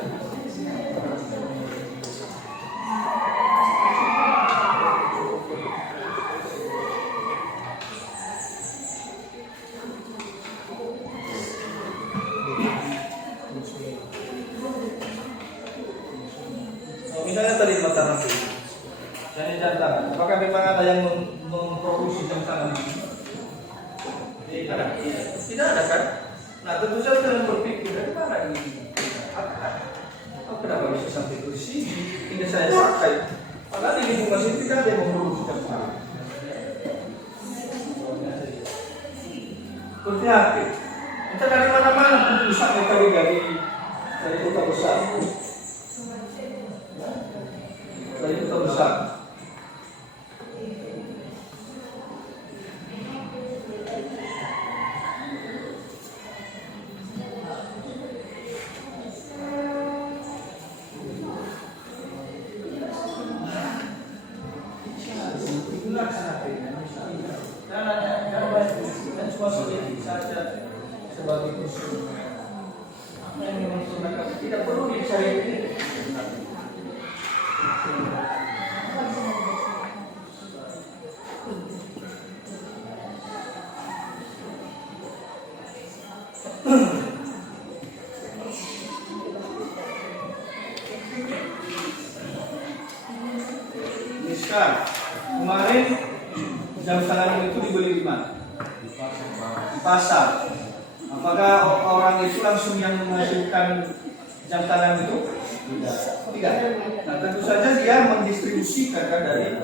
Misalnya tadi mata rantai, misalnya jam tangan. Apakah memang ada yang memproduksi jam tangan ini? Tidak ada kan? Nah tentu saja kalian berpikir dari mana ini? Kenapa bisa sampai ke sini? Ini saya pakai. Padahal di lingkungan sini tidak ada yang memproduksi jam tangan. Seperti apa? Kita dari mana-mana pusat dari kota besar. Dari kota besar. Apa yang dimaksud nakal? Tidak perlu dicari. Misalkan kemarin jam tangan itu dibeli di mana? Di pasar. Apakah orang itu langsung yang menghasilkan jam tangan itu? Tidak. Nah, tentu saja dia mendistribusikan kan dari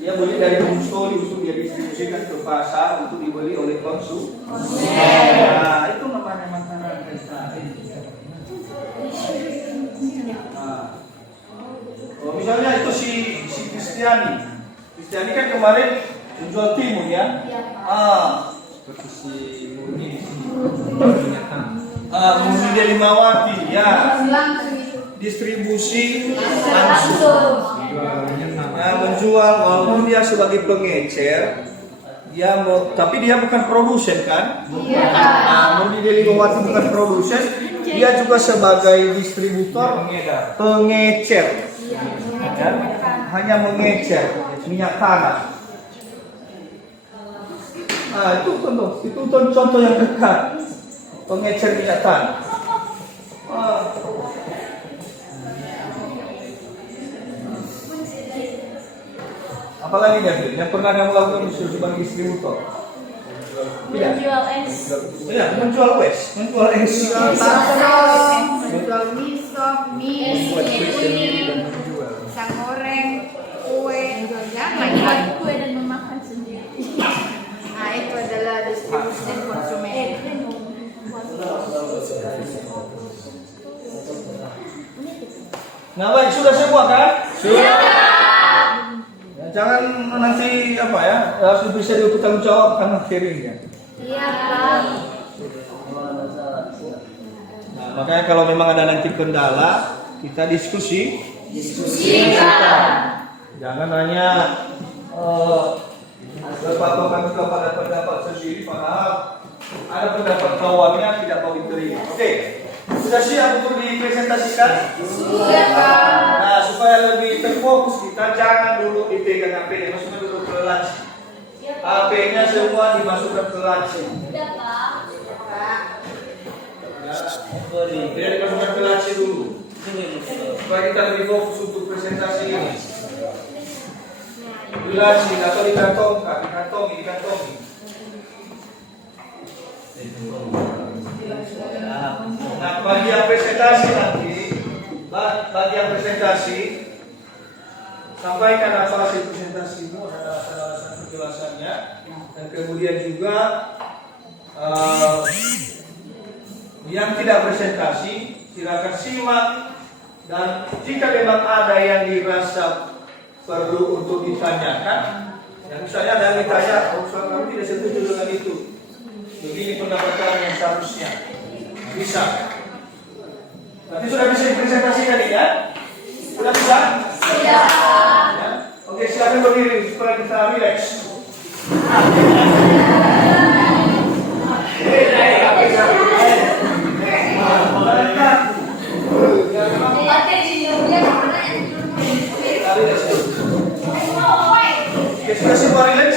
dia beli dari home store untuk dia distribusikan ke pasar untuk dibeli oleh konsumen. Nah, itu namanya makanan pesta. Nah, misalnya itu si Kristiani kan kemarin menjual timun ya. Seperti si Murni di sini. Murni dari Mawati ya. Distribusi langsung. Nah, menjual walaupun dia sebagai pengecer, tapi dia bukan produsen kan? Murni dari Mawati bukan produsen, dia juga sebagai distributor pengecer. Dan hanya mengecer minyak tanah. Nah, itu contoh yang dekat pengecer minyak tanah. Apalagi dia yang pernah kamu lakukan sebagai distributor? Menjual es. Iya, menjual es, menjual mie sop, mie kuning, pisang goreng, kue, dan lagi Kue dan memakan sendiri. Nah, itu adalah distribusi dan konsumen. Nah, baik, sudah semua kan? Sudah. Ya, jangan nanti apa ya, harus bisa dibertanggung jawab karena sharingnya. Iya, Pak. Nah, makanya kalau memang ada nanti kendala, kita diskusi. Jangan hanya berpatokan juga pada pendapat sendiri, padahal ada pendapat kawannya tidak mau diterima. Oke, sudah siap untuk dipresentasikan? Nah, supaya lebih terfokus kita jangan dulu dipegang HP-nya, masukkan dulu ke laci. HP-nya semua dimasukkan ke laci. Dia dimasukkan ke laci dulu. Supaya kita lebih fokus untuk presentasi ini. Di laci atau dikantongi. Nah, bagian presentasi nanti, bagian presentasi, sampaikan apa hasil presentasimu, ada alasan penjelasannya, dan kemudian juga yang tidak presentasi, silakan simak, dan jika memang ada yang dirasa perlu untuk ditanyakan, yang misalnya ada yang ditanya, kami tidak setuju dengan itu. Begini pendapatan yang seharusnya bisa. Nanti sudah bisa dipresentasikan ini ya? Sudah bisa? Ya. Oke, silakan berdiri supaya kita relax. Oke, sudah semua relax?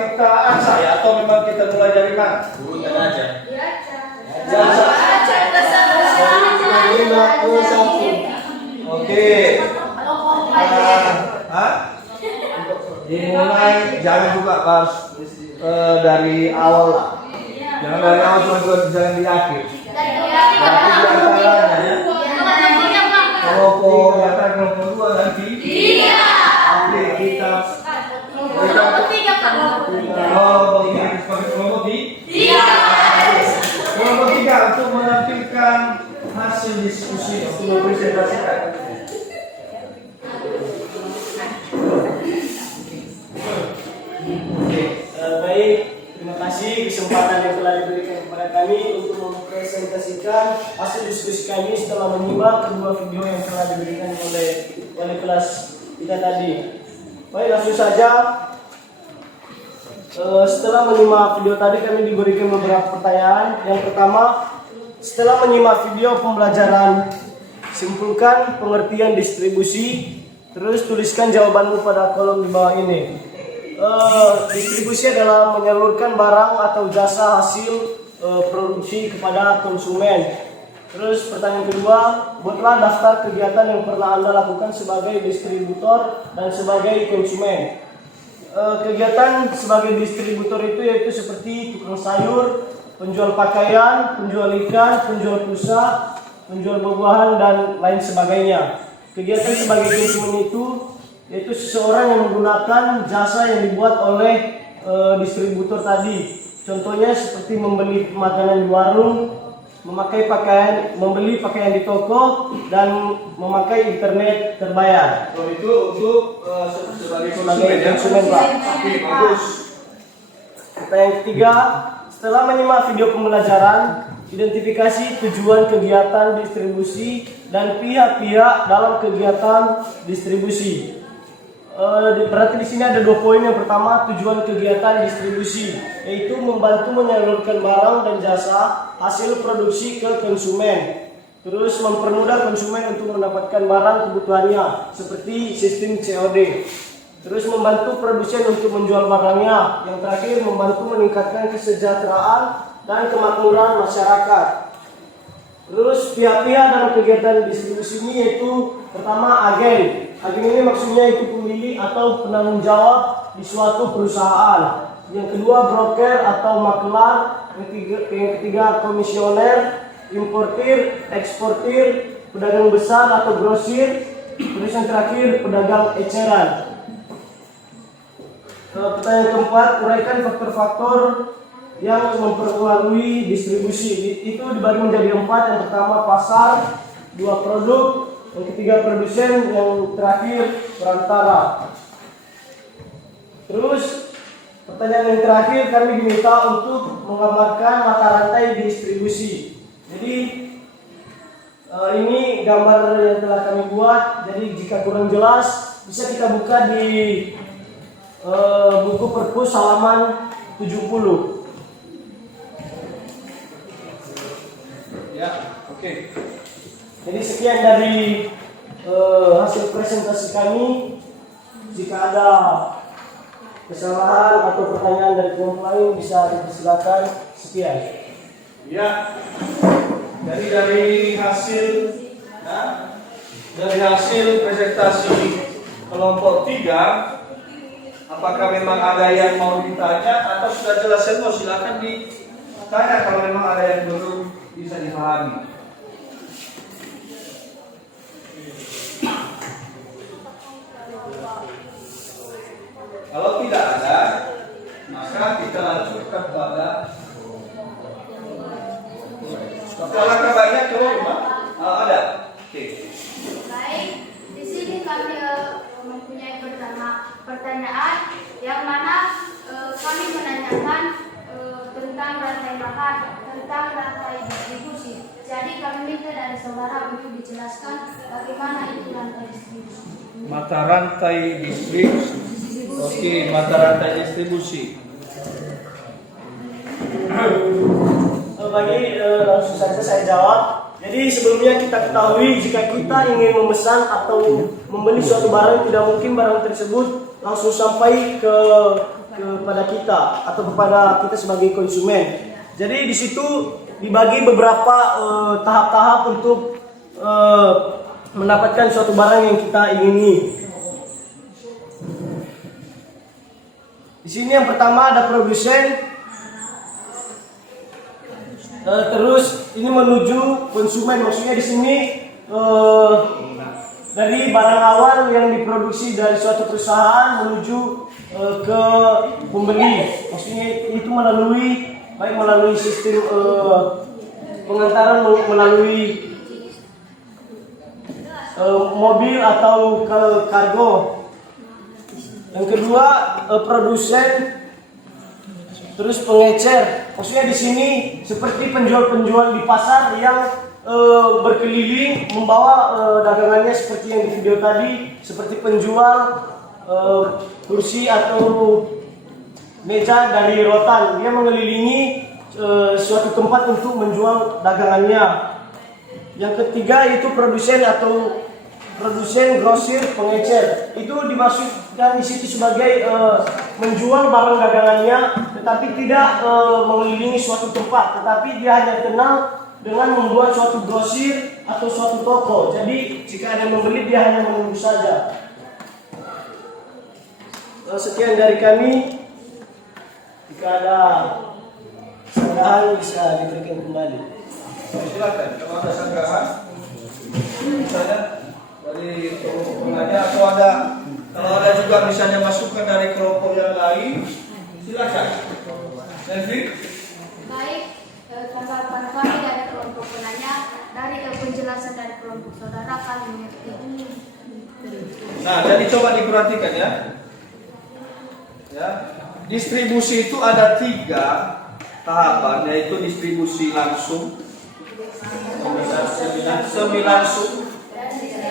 Kita acak ya, atau memang kita mulai dari mana? Urutan aja. Oke. Dimulai, jangan juga pas dari awal lah. Jangan dari awal, jangan di akhir. Berarti di antaranya ya. Kelompok yang antara kelompok 2 nanti. Oke, kita kelompok 3 untuk menampilkan hasil diskusi untuk presentasikan. Oke. kasih kesempatan yang telah diberikan kepada kami untuk mempresentasikan hasil diskusi kami setelah menyimak kedua video yang telah diberikan oleh wali kelas kita tadi. Baik, langsung saja. Setelah menyimak video tadi kami diberikan beberapa pertanyaan. Yang pertama, setelah menyimak video pembelajaran, simpulkan pengertian distribusi, terus tuliskan jawabanmu pada kolom di bawah ini. Distribusi adalah menyalurkan barang atau jasa hasil produksi kepada konsumen. Terus pertanyaan kedua, buatlah daftar kegiatan yang pernah Anda lakukan sebagai distributor dan sebagai konsumen. Kegiatan sebagai distributor itu yaitu seperti tukang sayur, penjual pakaian, penjual ikan, penjual pulsa, penjual buah-buahan dan lain sebagainya. Kegiatan sebagai konsumen itu yaitu seseorang yang menggunakan jasa yang dibuat oleh distributor tadi. Contohnya seperti membeli makanan di warung, membeli pakaian di toko, dan memakai internet terbayar. Oh, itu untuk sebagai konsumen, Pak. Oke, bagus. Pertanyaan ketiga, setelah menyimak video pembelajaran, identifikasi tujuan kegiatan distribusi dan pihak-pihak dalam kegiatan distribusi. Berarti di sini ada 2 poin. Yang pertama, tujuan kegiatan distribusi, yaitu membantu menyalurkan barang dan jasa hasil produksi ke konsumen. Terus mempermudah konsumen untuk mendapatkan barang kebutuhannya, seperti sistem COD. Terus membantu produsen untuk menjual barangnya. Yang terakhir, membantu meningkatkan kesejahteraan dan kemakmuran masyarakat. Terus pihak-pihak dalam kegiatan distribusi ini yaitu pertama agen. Agen ini maksudnya itu pemilik atau penanggung jawab di suatu perusahaan. Yang kedua broker atau makelar. Yang ketiga komisioner, importir, eksportir, pedagang besar atau grosir. Terus yang terakhir pedagang eceran. Pertanyaan keempat, uraikan faktor-faktor yang mempengaruhi distribusi. Itu dibagi menjadi 4. Yang pertama pasar, 2 produk, yang ketiga produsen, yang terakhir perantara. Terus pertanyaan yang terakhir, kami diminta untuk menggambarkan mata rantai distribusi. Jadi ini gambar yang telah kami buat. Jadi jika kurang jelas bisa kita buka di buku perpus halaman 70. Ya, oke. Jadi sekian dari hasil presentasi kami. Jika ada kesalahan atau pertanyaan dari kelompok lain bisa dipersilakan. Sekian. Ya. Jadi dari hasil presentasi kelompok 3, apakah memang ada yang mau ditanya atau sudah jelas semua? Silakan ditanya kalau memang ada yang belum bisa dipahami. Kalau tidak ada, maka kita lanjutkan pada langkah banyak coba ada. Oke. Baik, di sini kami mempunyai pertanyaan yang mana kami menanyakan tentang rantai makan, tentang rantai distribusi. Jadi kami minta dari saudara untuk dijelaskan bagaimana itu rantai distribusi. Mata rantai distribusi. Oke, mata rantai distribusi. Langsung saja saya jawab. Jadi sebelumnya kita ketahui jika kita ingin memesan atau membeli suatu barang, tidak mungkin barang tersebut langsung sampai kepada kita atau kepada kita sebagai konsumen. Jadi di situ dibagi beberapa tahap-tahap untuk mendapatkan suatu barang yang kita ingini. Di sini yang pertama ada produsen. Terus ini menuju konsumen, maksudnya di sini dari barang awal yang diproduksi dari suatu perusahaan menuju ke pembeli, maksudnya itu melalui sistem pengantaran melalui mobil atau ke kargo. Yang kedua produsen. terus pengecer. Maksudnya di sini seperti penjual-penjual di pasar yang berkeliling membawa dagangannya seperti yang di video tadi, seperti penjual kursi atau meja dari rotan. Dia mengelilingi suatu tempat untuk menjual dagangannya. Yang ketiga itu produsen atau produsen grosir pengecer. Itu dimaksudkan di situ sebagai menjual barang dagangannya, tetapi tidak mengelilingi suatu tempat, tetapi dia hanya kenal dengan membuat suatu grosir atau suatu toko. Jadi jika ada yang membeli dia hanya menunggu saja. Sekian dari kami. Jika ada sanggahan bisa diberikan kembali. Silakan, kalau ada sanggahan, misalnya dari kelompok pengajar atau kalau ada juga misalnya masukan dari kelompok yang lain, silakan. Nelvi? Baik, tanggapan kami dari kelompok penanya, dari penjelasan dari kelompok saudara kami mengerti. Nah, jadi coba diperhatikan ya. Ya, distribusi itu ada 3 tahapan, yaitu distribusi langsung, semi-langsung,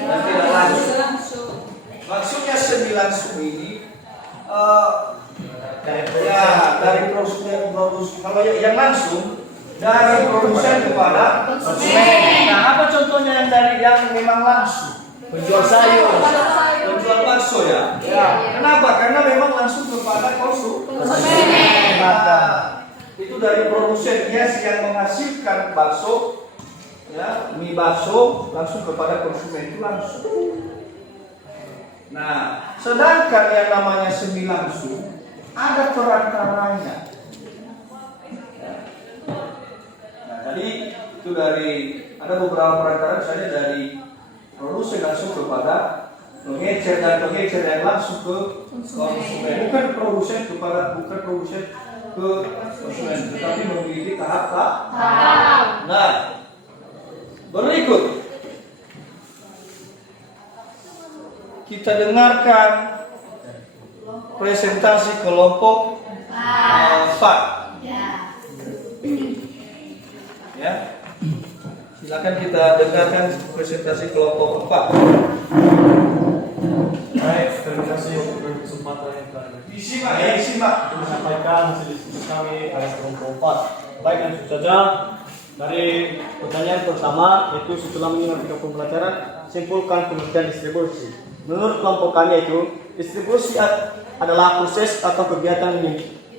dan tidak langsung. Maksudnya semi-langsung ini ya dari produsen, kalau yang langsung dari produsen kepada konsumen. Nah, apa contohnya yang memang langsung? Penjual sayur, Penjual bakso ya? Kenapa? Karena memang langsung kepada konsumen. Itu dari produsen yang menghasilkan bakso, ya, mie bakso langsung kepada konsumen itu langsung. Nah, sedangkan yang namanya semi langsung ada perantaranya. Ya. Nah, tadi itu ada beberapa perantara, misalnya dari produsen langsung kepada pengecer dan pengecer yang langsung ke konsumen. Bukan produsen ke konsumen, tetapi memiliki tahap. Nah, berikut kita dengarkan presentasi kelompok 4. Ya, silakan kita dengarkan presentasi kelompok 4. Baik, terima kasih untuk kesempatan yang telah Disimak. menyampaikan hasil diskusi kami pada kelompok 4. Baik, langsung saja dari pertanyaan pertama, yaitu setelah menyimak video pembelajaran, simpulkan pengertian distribusi. Menurut kelompok kami itu, distribusi adalah proses atau kegiatan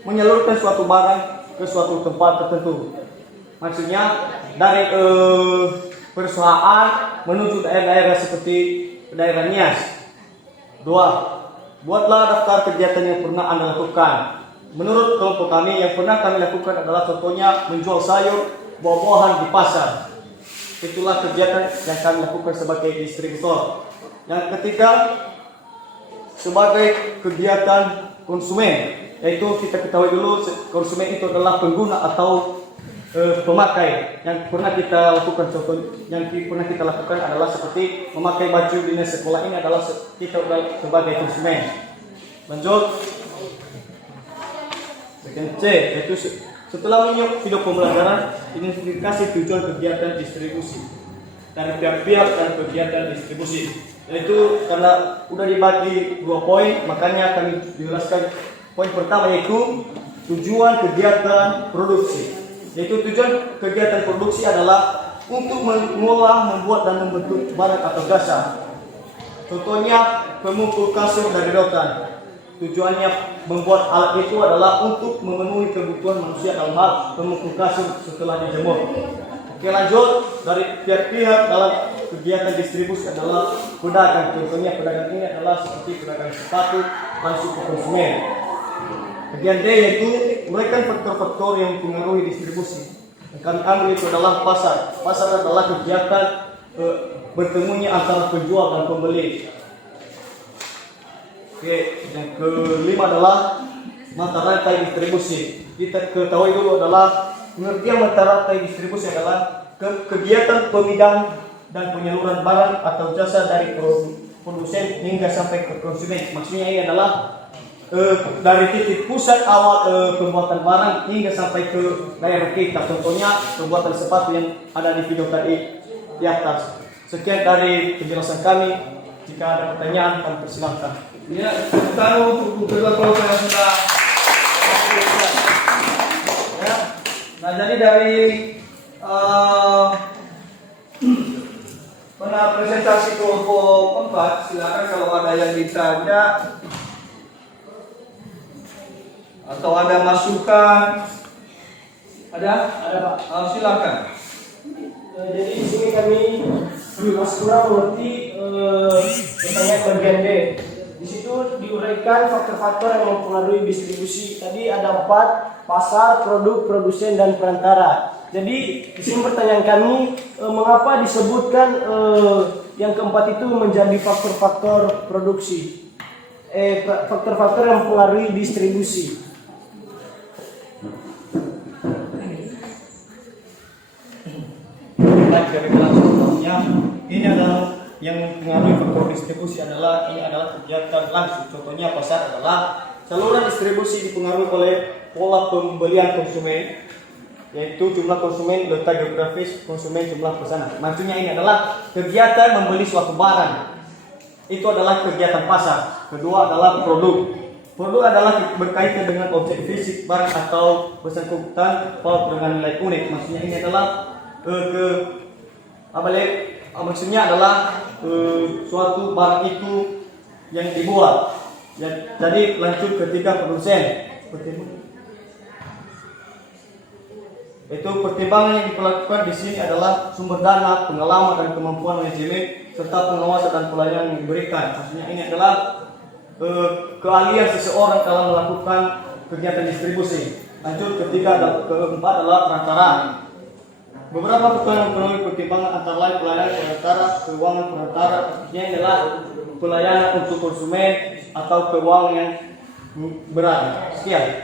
menyalurkan suatu barang ke suatu tempat tertentu. Maksudnya dari perusahaan menuju daerah-daerah seperti daerah Nias. 2. Buatlah daftar kegiatan yang pernah Anda lakukan. Menurut kelompok kami, yang pernah kami lakukan adalah contohnya menjual sayur, buah-buahan di pasar. Itulah kegiatan yang kami lakukan sebagai distributor. Yang ketiga, sebagai kegiatan konsumen, yaitu kita ketahui dulu konsumen itu adalah pengguna atau pemakai. Yang pernah kita lakukan, contoh yang pernah kita lakukan adalah seperti memakai baju dinas sekolah, ini adalah kita sebagai konsumen. Lanjut, bagian C, yaitu setelah menyimak video pembelajaran, identifikasi tujuan kegiatan distribusi dari pihak-pihak dan kegiatan distribusi. Yaitu karena udah dibagi 2 poin, makanya kami jelaskan poin pertama, yaitu tujuan kegiatan produksi. Yaitu tujuan kegiatan produksi adalah untuk mengolah, membuat dan membentuk barang atau jasa. Contohnya pemukul kasur dari rotan. Tujuannya membuat alat itu adalah untuk memenuhi kebutuhan manusia dalam hal pemukul kasur setelah dijemur. Oke, lanjut, dari pihak-pihak dalam kegiatan distribusi adalah pedagang. Contohnya pedagang ini adalah seperti pedagang sepatu langsung ke konsumen. Bagian D, yaitu uraikan faktor-faktor yang mempengaruhi distribusi. Yang kami ambil itu adalah pasar. Pasar adalah kegiatan bertemunya antara penjual dan pembeli. Oke, yang kelima adalah mata rantai distribusi. Kita ketahui dulu adalah pengertian mata rantai distribusi adalah kegiatan pemindang dan penyaluran barang atau jasa dari produsen hingga sampai ke konsumen. Maksudnya ini adalah dari titik pusat awal pembuatan barang hingga sampai ke daerah kita. Contohnya pembuatan sepatu yang ada di video tadi di atas. Sekian dari penjelasan kami. Jika ada pertanyaan, kami persilahkan. Ya, kita untuk kedua kelompok yang sudah ya. Nah, jadi dari presentasi kelompok 4, silakan kalau ada yang ditanya atau ada masukan. Ada Pak. Silakan. Jadi di sini kami Mas kurang mengerti pertanyaan bagian D. Di situ diuraikan faktor-faktor yang mempengaruhi distribusi. Tadi ada 4: pasar, produk, produsen, dan perantara. Jadi di sini pertanyaan kami, mengapa disebutkan yang keempat itu menjadi faktor-faktor produksi? Faktor-faktor yang mempengaruhi distribusi. Ini adalah yang mempengaruhi faktor distribusi adalah kegiatan langsung. Contohnya pasar adalah saluran distribusi dipengaruhi oleh pola pembelian konsumen, yaitu jumlah konsumen, letak geografis konsumen, jumlah pesanan. Maksudnya ini adalah kegiatan membeli suatu barang. Itu adalah kegiatan pasar. Kedua adalah produk. Produk adalah berkaitan dengan objek fisik barang atau bersangkutan dengan nilai unik. Maksudnya ini adalah maksudnya adalah suatu barang itu yang dibuat. Jadi lanjut ketika produsen. Itu pertimbangan yang dilakukan di sini adalah sumber dana, pengalaman dan kemampuan manajemen serta pengawasan dan pelayanan yang diberikan. Maksudnya ini adalah keahlian seseorang dalam melakukan kegiatan distribusi. Lanjut ketika keempat adalah perantara. Beberapa faktor yang mempengaruhi pertimbangan antara lain pelayanan perantara, keuangan perantara, artinya adalah pelayanan untuk konsumen atau keuangan yang berat. Sekian.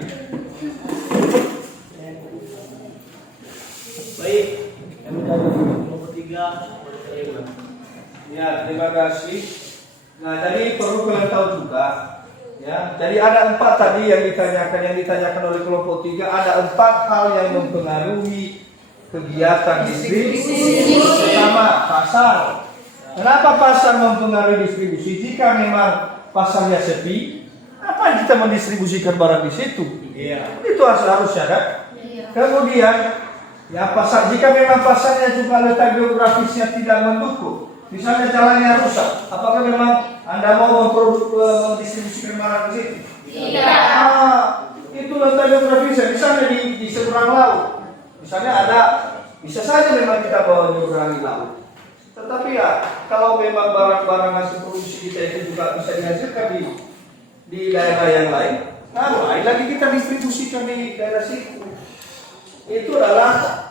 Baik, kami dari kelompok 3. Ya, terima kasih. Nah, jadi perlu kalian tahu juga, ya. Jadi ada 4 tadi yang ditanyakan oleh kelompok 3. Ada 4 hal yang mempengaruhi kegiatan distribusi. Pertama, pasar. Kenapa pasar mempengaruhi distribusi? Jika memang pasarnya sepi, apa kita mendistribusikan barang di situ? Iya. Itu harusnya kan? Kemudian, ya pasar. Jika memang pasarnya juga letak geografisnya tidak mendukung, misalnya jalannya rusak, apakah memang Anda mau mendistribusikan barang di situ? Tidak. Itu letak geografisnya. Misalnya di seberang laut. Misalnya bisa saja memang kita bawa menyeberangi laut. Tetapi ya, kalau memang barang-barang hasil produksi kita itu juga bisa dihasilkan di daerah yang lain, nah lagi kita distribusikan di daerah situ. Itu adalah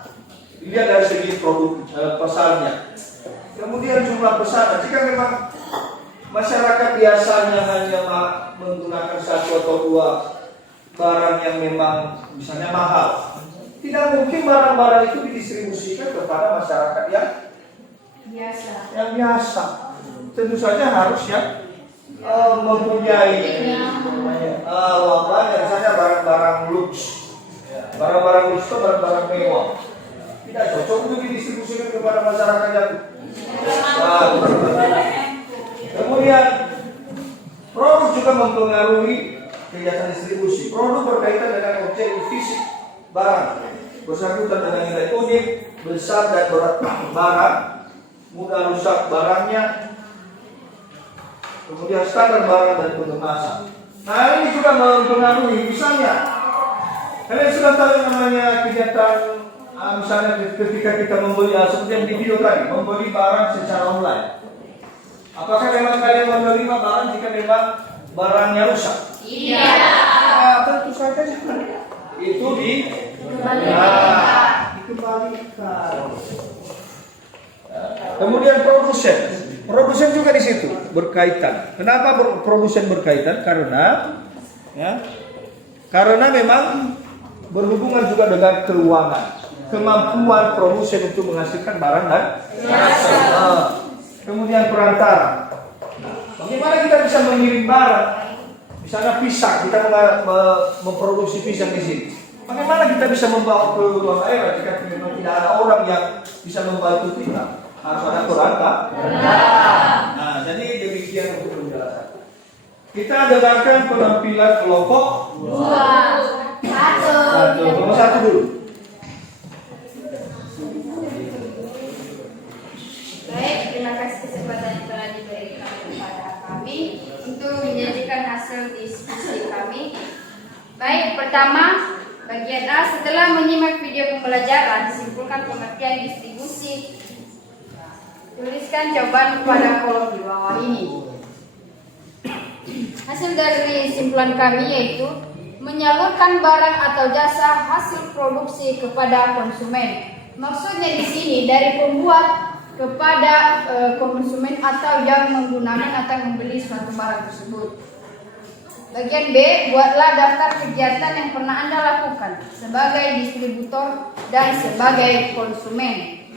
dilihat dari segi produk pasarnya. Kemudian jumlah pesanan. Jika memang masyarakat biasanya hanya menggunakan 1 atau 2 barang yang memang misalnya mahal, tidak mungkin barang-barang itu didistribusikan kepada masyarakat yang biasa. Tentu saja harus yang mempunyai misalnya barang-barang luks. Barang-barang luks itu barang-barang mewah. Tidak cocok untuk didistribusikan kepada masyarakat yang kemudian produk juga mempengaruhi kegiatan distribusi. Produk berkaitan dengan objek fisik barang, bersangkutan dengan nilai unik, besar dan berat barang, mudah rusak barangnya, kemudian standar barang dan pengemasan. Nah ini juga mempengaruhi. Misalnya kalian sudah tahu yang namanya kegiatan misalnya ketika kita membeli seperti yang di video tadi, membeli barang secara online. Apakah memang kalian menerima barang jika memang barangnya rusak? Iya. Tentu saja itu dikembalikan. Kemudian produsen juga di situ berkaitan. Kenapa produsen berkaitan? Karena memang berhubungan juga dengan keuangan, kemampuan produsen untuk menghasilkan barang dan kemudian perantara. Bagaimana kita bisa mengirim barang Misalnya pisang, kita memproduksi pisang di sini. Bagaimana kita bisa membawa ke luar daerah jika memang tidak ada orang yang bisa membantu kita? Harus ada perangkat. Nah, jadi demikian untuk penjelasan. Kita dengarkan penampilan kelompok 2, 1. Nomor 1 dulu. Baik, terima kasih kesempatan yang telah diberikan kepada kami untuk menyajikan hasil diskusi kami. Baik, pertama, bagian A, setelah menyimak video pembelajaran, simpulkan pengertian distribusi. Tuliskan jawaban pada kolom di bawah ini. Hasil dari simpulan kami yaitu menyalurkan barang atau jasa hasil produksi kepada konsumen. Maksudnya di sini dari pembuat kepada konsumen atau yang menggunakan atau membeli suatu barang tersebut. Bagian B, buatlah daftar kegiatan yang pernah Anda lakukan sebagai distributor dan sebagai konsumen.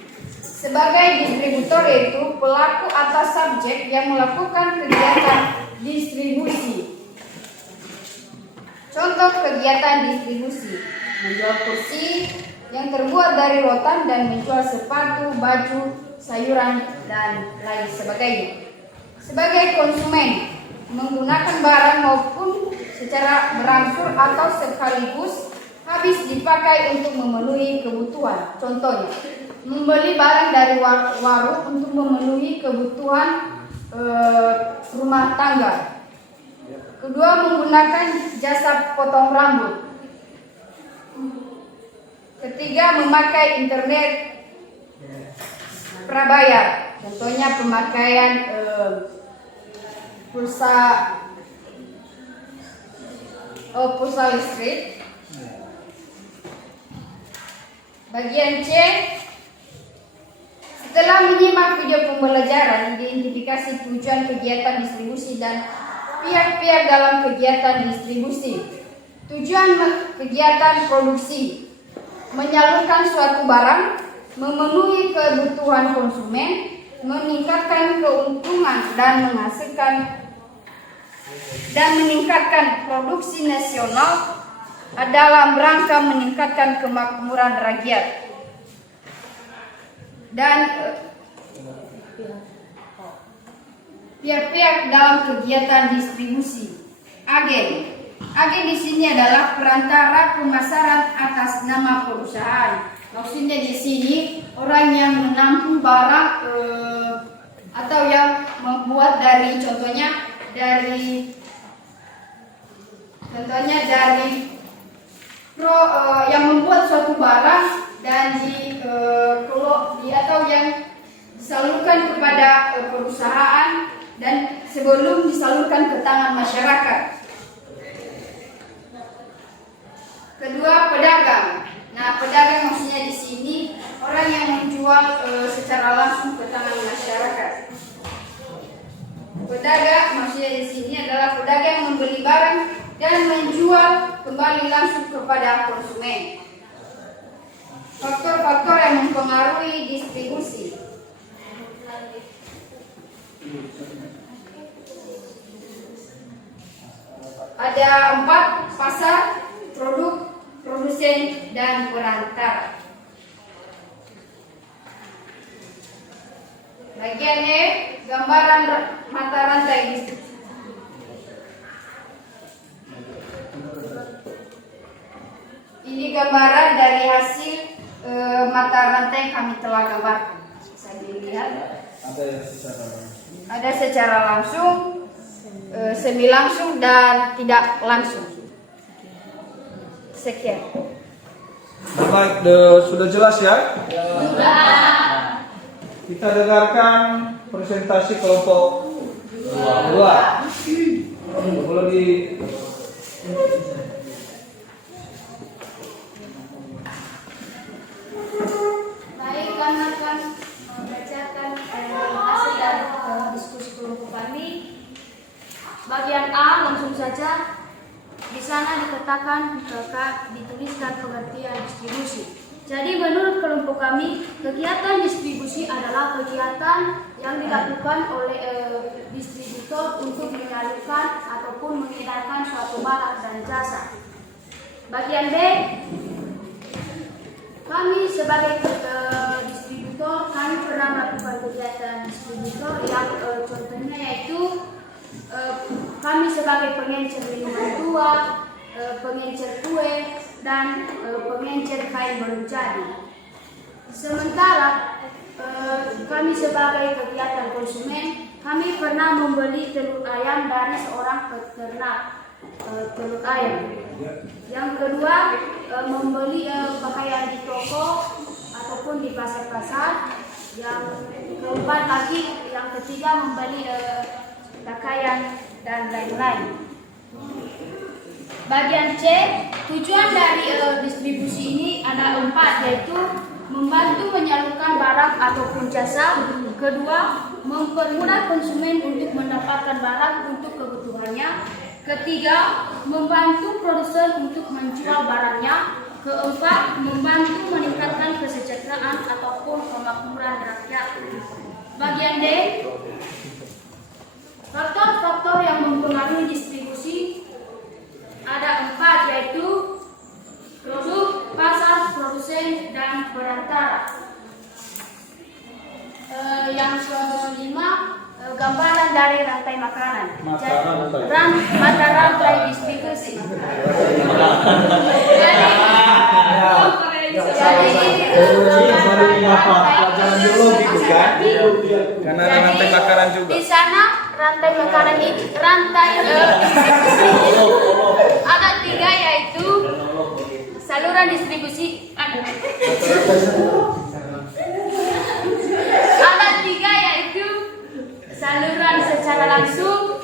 Sebagai distributor yaitu pelaku atau subjek yang melakukan kegiatan distribusi. Contoh kegiatan distribusi: menjual kursi yang terbuat dari rotan dan menjual sepatu, baju, sayuran, dan lain sebagainya. Sebagai konsumen, menggunakan barang maupun secara berangsur atau sekaligus habis dipakai untuk memenuhi kebutuhan. Contohnya, membeli barang dari warung untuk memenuhi kebutuhan rumah tangga. Kedua, menggunakan jasa potong rambut. Ketiga, memakai internet prabayar. Contohnya pemakaian pulsa listrik. Bagian C, setelah menyimak video pembelajaran, identifikasi tujuan kegiatan distribusi dan pihak-pihak dalam kegiatan distribusi. Tujuan kegiatan produksi: menyalurkan suatu barang, memenuhi kebutuhan konsumen, meningkatkan keuntungan dan meningkatkan produksi nasional dalam rangka meningkatkan kemakmuran rakyat. Dan pihak-pihak dalam kegiatan distribusi. Agen di sini adalah perantara pemasaran atas nama perusahaan. Maksudnya di sini orang yang menampung barang atau yang membuat dari yang membuat suatu barang dan atau yang disalurkan kepada perusahaan dan sebelum disalurkan ke tangan masyarakat. Kedua, pedagang. Nah, pedagang maksudnya di sini orang yang menjual secara langsung ke tangan masyarakat. Pedagang maksudnya di sini adalah pedagang yang membeli barang dan menjual kembali langsung kepada konsumen. Faktor-faktor yang mempengaruhi distribusi. Ada 4: pasar, produk, produsen, dan perantara. Bagian E, gambaran mata rantai distribusi. Ini gambaran dari hasil mata rantai yang kami telah gambarkan. Bisa dilihat. Ada secara langsung, semi langsung, dan tidak langsung. Sekian. Baik, sudah jelas ya? Sudah. Kita dengarkan presentasi kelompok 2. Boleh di Baik, kami akan membacakan hasil dari diskusi kelompok kami. Bagian A, langsung saja. Di sana dikatakan dituliskan pengertian distribusi. Jadi menurut kelompok kami, kegiatan distribusi adalah kegiatan yang dilakukan oleh distributor untuk menyalurkan ataupun mengedarkan suatu barang dan jasa. Bagian B, kami sebagai distributor, kami pernah melakukan kegiatan distributor yang contohnya yaitu kami sebagai pengencer minuman tua, pengencer kue, dan pengencer kain baru jadi. Sementara kami sebagai kegiatan konsumen, kami pernah membeli telur ayam dari seorang peternak telur ayam. Yang kedua, membeli pakaian di toko ataupun di pasar-pasar. Yang keempat lagi, yang ketiga membeli pakaian dan lain-lain. Bagian C, tujuan dari distribusi ini ada 4, yaitu membantu menyalurkan barang ataupun jasa. Kedua, mempermudah konsumen untuk mendapatkan barang untuk kebutuhannya. Ketiga, membantu produsen untuk menjual barangnya. Keempat, membantu meningkatkan kesejahteraan ataupun kemakmuran rakyat. Bagian D, faktor-faktor yang mempengaruhi distribusi ada 4, yaitu produk, pasar, produsen, dan perantara. Yang kelima, gambaran dari rantai makanan. Mata rantai distribusi. Karena ada rantai makanan juga. Di sana rantai makanan ini rantai ada 3, yaitu saluran distribusi ada 3, yaitu saluran secara langsung,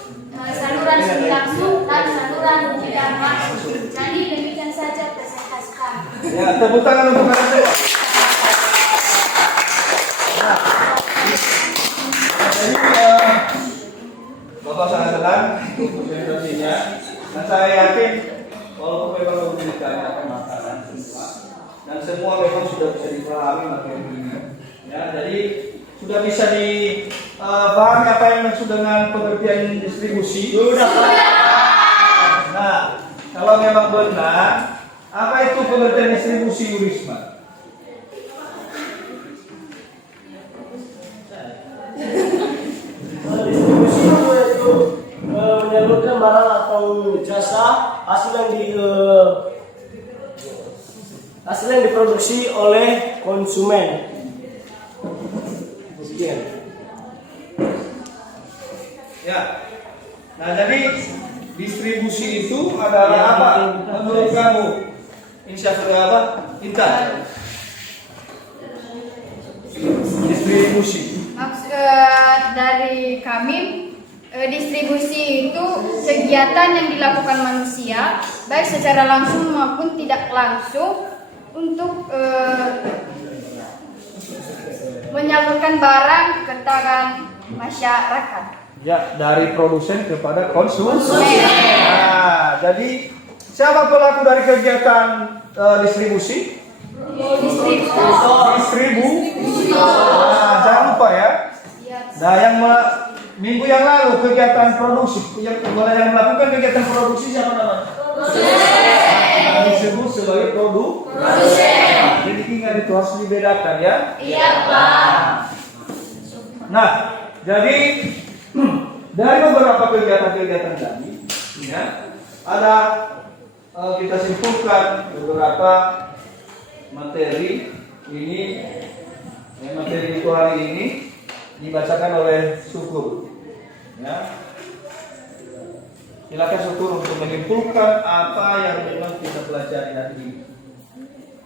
saluran semi langsung, dan saluran tidak langsung. Jadi demikian saja presentasi kami. Ya, tepuk tangan untuk kalian semua. Jadi Bapak sangat senang presentasinya, dan saya yakin walaupun memang memberikan makanan semua, dan semua memang sudah bisa dipahami materi ini. Ya, jadi sudah bisa dipahami apa yang maksud dengan pengertian distribusi. Sudah. Nah, kalau memang benar, apa itu pengertian distribusi, Yurisma? Distribusi itu yaitu menyalurkan barang atau jasa hasil yang diproduksi oleh konsumen. Sekian. Ya. Nah, jadi distribusi itu adalah apa menurut kamu? Insyaallah apa? Intan. Distribusi. Dari kami, distribusi itu kegiatan yang dilakukan manusia baik secara langsung maupun tidak langsung untuk menyalurkan barang ke tangan masyarakat. Ya, dari produsen kepada konsumen. Nah, jadi siapa pelaku dari kegiatan distribusi? Nah, jangan lupa ya. Nah, yang minggu yang lalu kegiatan produksi, yang melakukan kegiatan produksi siapa namanya? Nah, disebut sebagai produsen. Jadi ingat itu harus dibedakan ya. Iya, Pak. Nah, jadi dari beberapa kegiatan-kegiatan tadi, ya, ada kita simpulkan beberapa materi ini. Materi itu hari ini dibacakan oleh Syukur. Ya, silakan Syukur untuk menyimpulkan apa yang memang kita pelajari hari ini.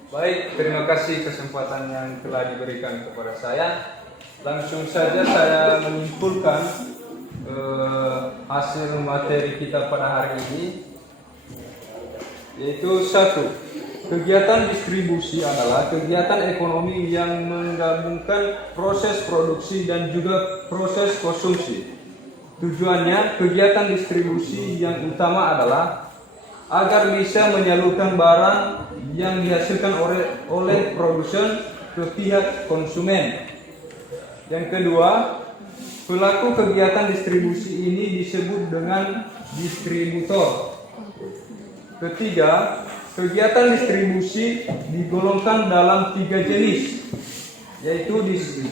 Baik, terima kasih kesempatan yang telah diberikan kepada saya. Langsung saja saya menyimpulkan hasil materi kita pada hari ini, yaitu 1. Kegiatan distribusi adalah kegiatan ekonomi yang menggabungkan proses produksi dan juga proses konsumsi. Tujuannya, kegiatan distribusi yang utama adalah agar bisa menyalurkan barang yang dihasilkan oleh produsen ke pihak konsumen. Yang kedua, Pelaku kegiatan distribusi ini disebut dengan distributor. Ketiga, kegiatan distribusi digolongkan dalam 3 jenis, yaitu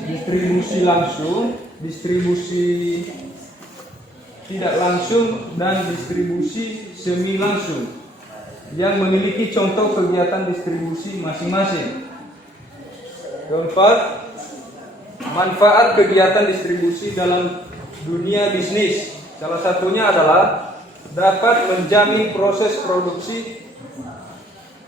distribusi langsung, distribusi tidak langsung, dan distribusi semi langsung, yang memiliki contoh kegiatan distribusi masing-masing. Keempat, manfaat kegiatan distribusi dalam dunia bisnis. Salah satunya adalah dapat menjamin proses produksi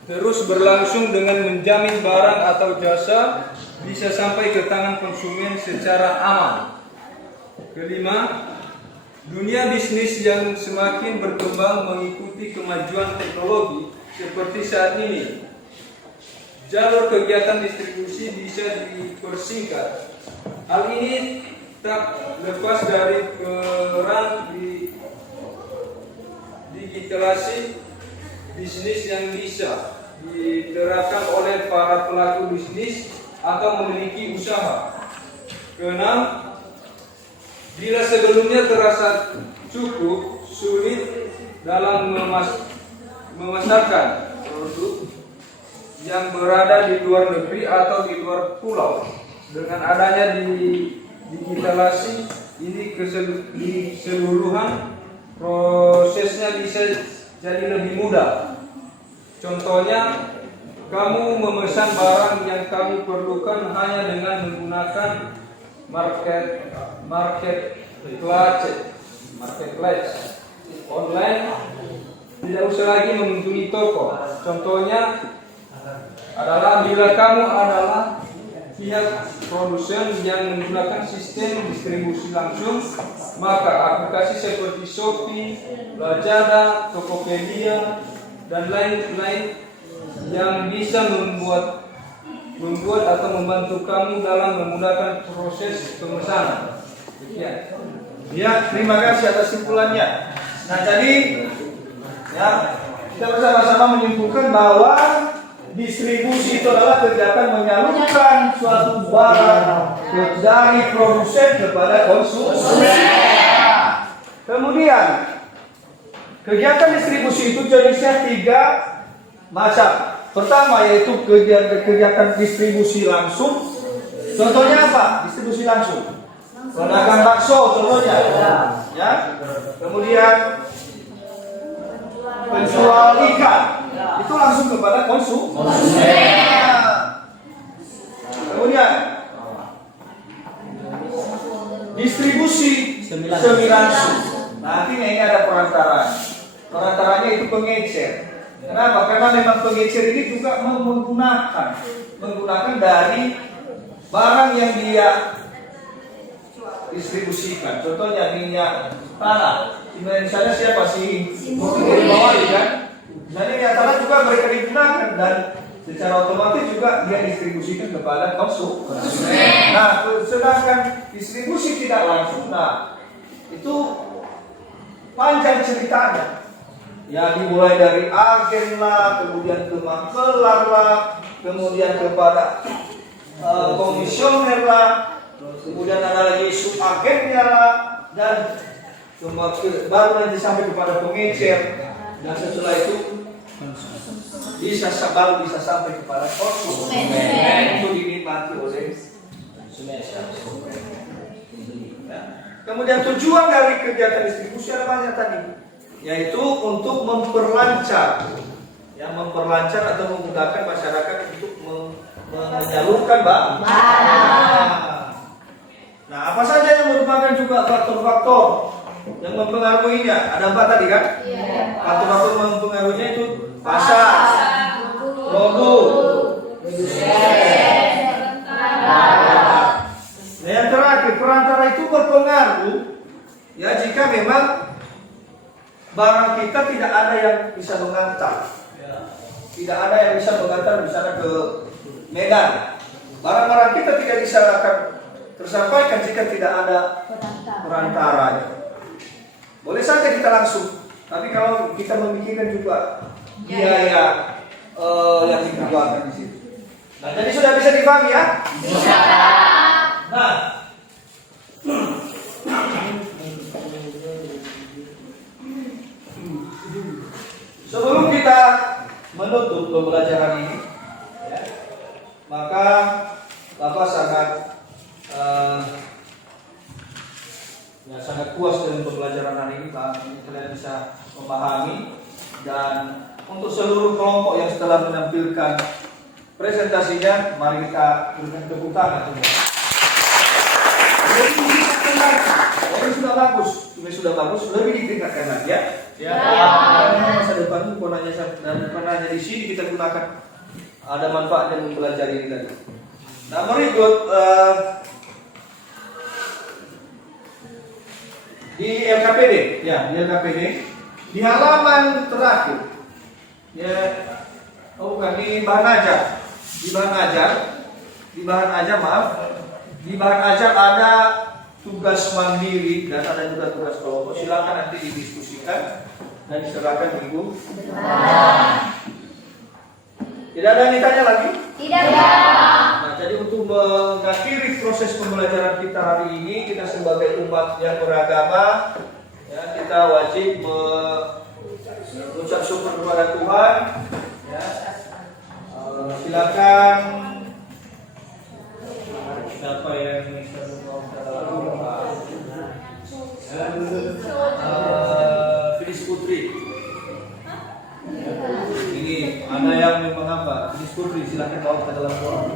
terus berlangsung dengan menjamin barang atau jasa bisa sampai ke tangan konsumen secara aman. Kelima, dunia bisnis yang semakin berkembang mengikuti kemajuan teknologi seperti saat ini. Jalur kegiatan distribusi bisa dipersingkat. Hal ini tak lepas dari peran di digitalisasi bisnis yang bisa diterapkan oleh para pelaku bisnis atau memiliki usaha. Keenam, bila sebelumnya terasa cukup sulit dalam memasarkan produk yang berada di luar negeri atau di luar pulau, dengan adanya digitalisasi ini keseluruhan prosesnya bisa jadi lebih mudah. Contohnya, kamu memesan barang yang kamu perlukan hanya dengan menggunakan marketplace online, tidak usah lagi mengunjungi toko. Contohnya adalah bila kamu adalah pihak produsen yang menggunakan sistem distribusi langsung, maka aplikasi seperti Shopee, Lazada, Tokopedia, dan lain-lain yang bisa membuat atau membantu kamu dalam memudahkan proses pemesanan. Ya, terima kasih atas simpulannya. Nah, jadi ya, kita bersama-sama menyimpulkan bahwa distribusi itu adalah kegiatan menyalurkan suatu barang dari produsen kepada konsumen. Kemudian, kegiatan distribusi itu jenisnya 3 macam. Pertama yaitu kegiatan distribusi langsung. Contohnya apa? Distribusi langsung. Pedagang bakso contohnya. Ya. Kemudian penjual ikan itu langsung kepada konsumen. Kemudian distribusi semi langsung. Nanti ini ada perantara. Perantaranya itu pengecer. Kenapa? Karena memang pengecer ini juga menggunakan dari barang yang dia distribusikan. Contohnya minyak tanah. Misalnya siapa sih? Di bawah kan? Jadi minyak tanah juga mereka digunakan dan secara otomatis juga dia distribusikan kepada konsumen. Nah, sedangkan distribusi tidak langsung, nah itu panjang ceritanya. Ya, dimulai dari agen lah, kemudian ke makelar lah, kemudian kepada komisioner lah, kemudian ada lagi subagennya lah, dan baru nanti sampai kepada pengecer, dan setelah itu baru bisa sampai kepada konsumen. Itu dinikmati oleh konsumen. Kemudian tujuan dari kegiatan distribusi ada banyak tadi, yaitu untuk memperlancar atau memudahkan masyarakat untuk menyalurkan barang. Nah, apa saja yang merupakan juga faktor-faktor yang mempengaruhinya? Ada 4 tadi kan? Faktor-faktor mempengaruhinya itu pasar, produk, nah, yang terakhir perantara itu berpengaruh ya jika memang barang kita tidak ada yang bisa mengantar. Tidak ada yang bisa mengantar misalnya ke Medan. Barang-barang kita tidak bisa akan tersampaikan jika tidak ada perantara. Boleh saja kita langsung, tapi kalau kita memikirkan juga biaya yang dikeluarkan di situ. Nah, jadi sudah bisa dipahami ya? Bisa. Nah, puas dengan pembelajaran hari ini, kalian bisa memahami. Dan untuk seluruh kelompok yang setelah menampilkan presentasinya, mari kita berikan tepuk tangan. Ini sudah bagus, lebih ditingkatkan lagi ya. Karena masa depan bukan hanya di sini kita gunakan, ada manfaatnya mempelajari ini tadi. Nah, berikut di LKPD, ya di LKPD di halaman terakhir, ya, bukan di bahan ajar, di bahan ajar ada tugas mandiri dan ada juga tugas kelompok. Silakan nanti didiskusikan dan diserahkan minggu. Tidak ada yang ditanya lagi? Tidak ada. Nah, jadi untuk mengakhiri proses pembelajaran kita hari ini, kita sebagai umat yang beragama, ya, kita wajib mengucap syukur kepada Tuhan. Ya. Silakan. Siapa yang Filiz Putri. Ini ada yang memang apa? Filiz Putri, silakan bawa ke dalam ruang.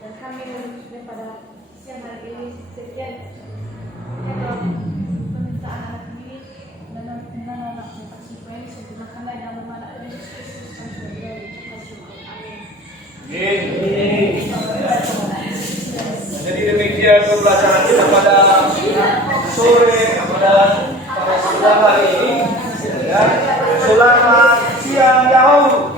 Dan kami menulisnya pada siang hari ini sekian permintaan hari ini dan anak partisipasi sempurnakanlah dalam nama Yesus Kristus kami berdoa ucapkan syukur. Amin. Jadi demikian pembelajaran kita pada sore pada siang hari ini. Ya. Selamat siang, Yahoo.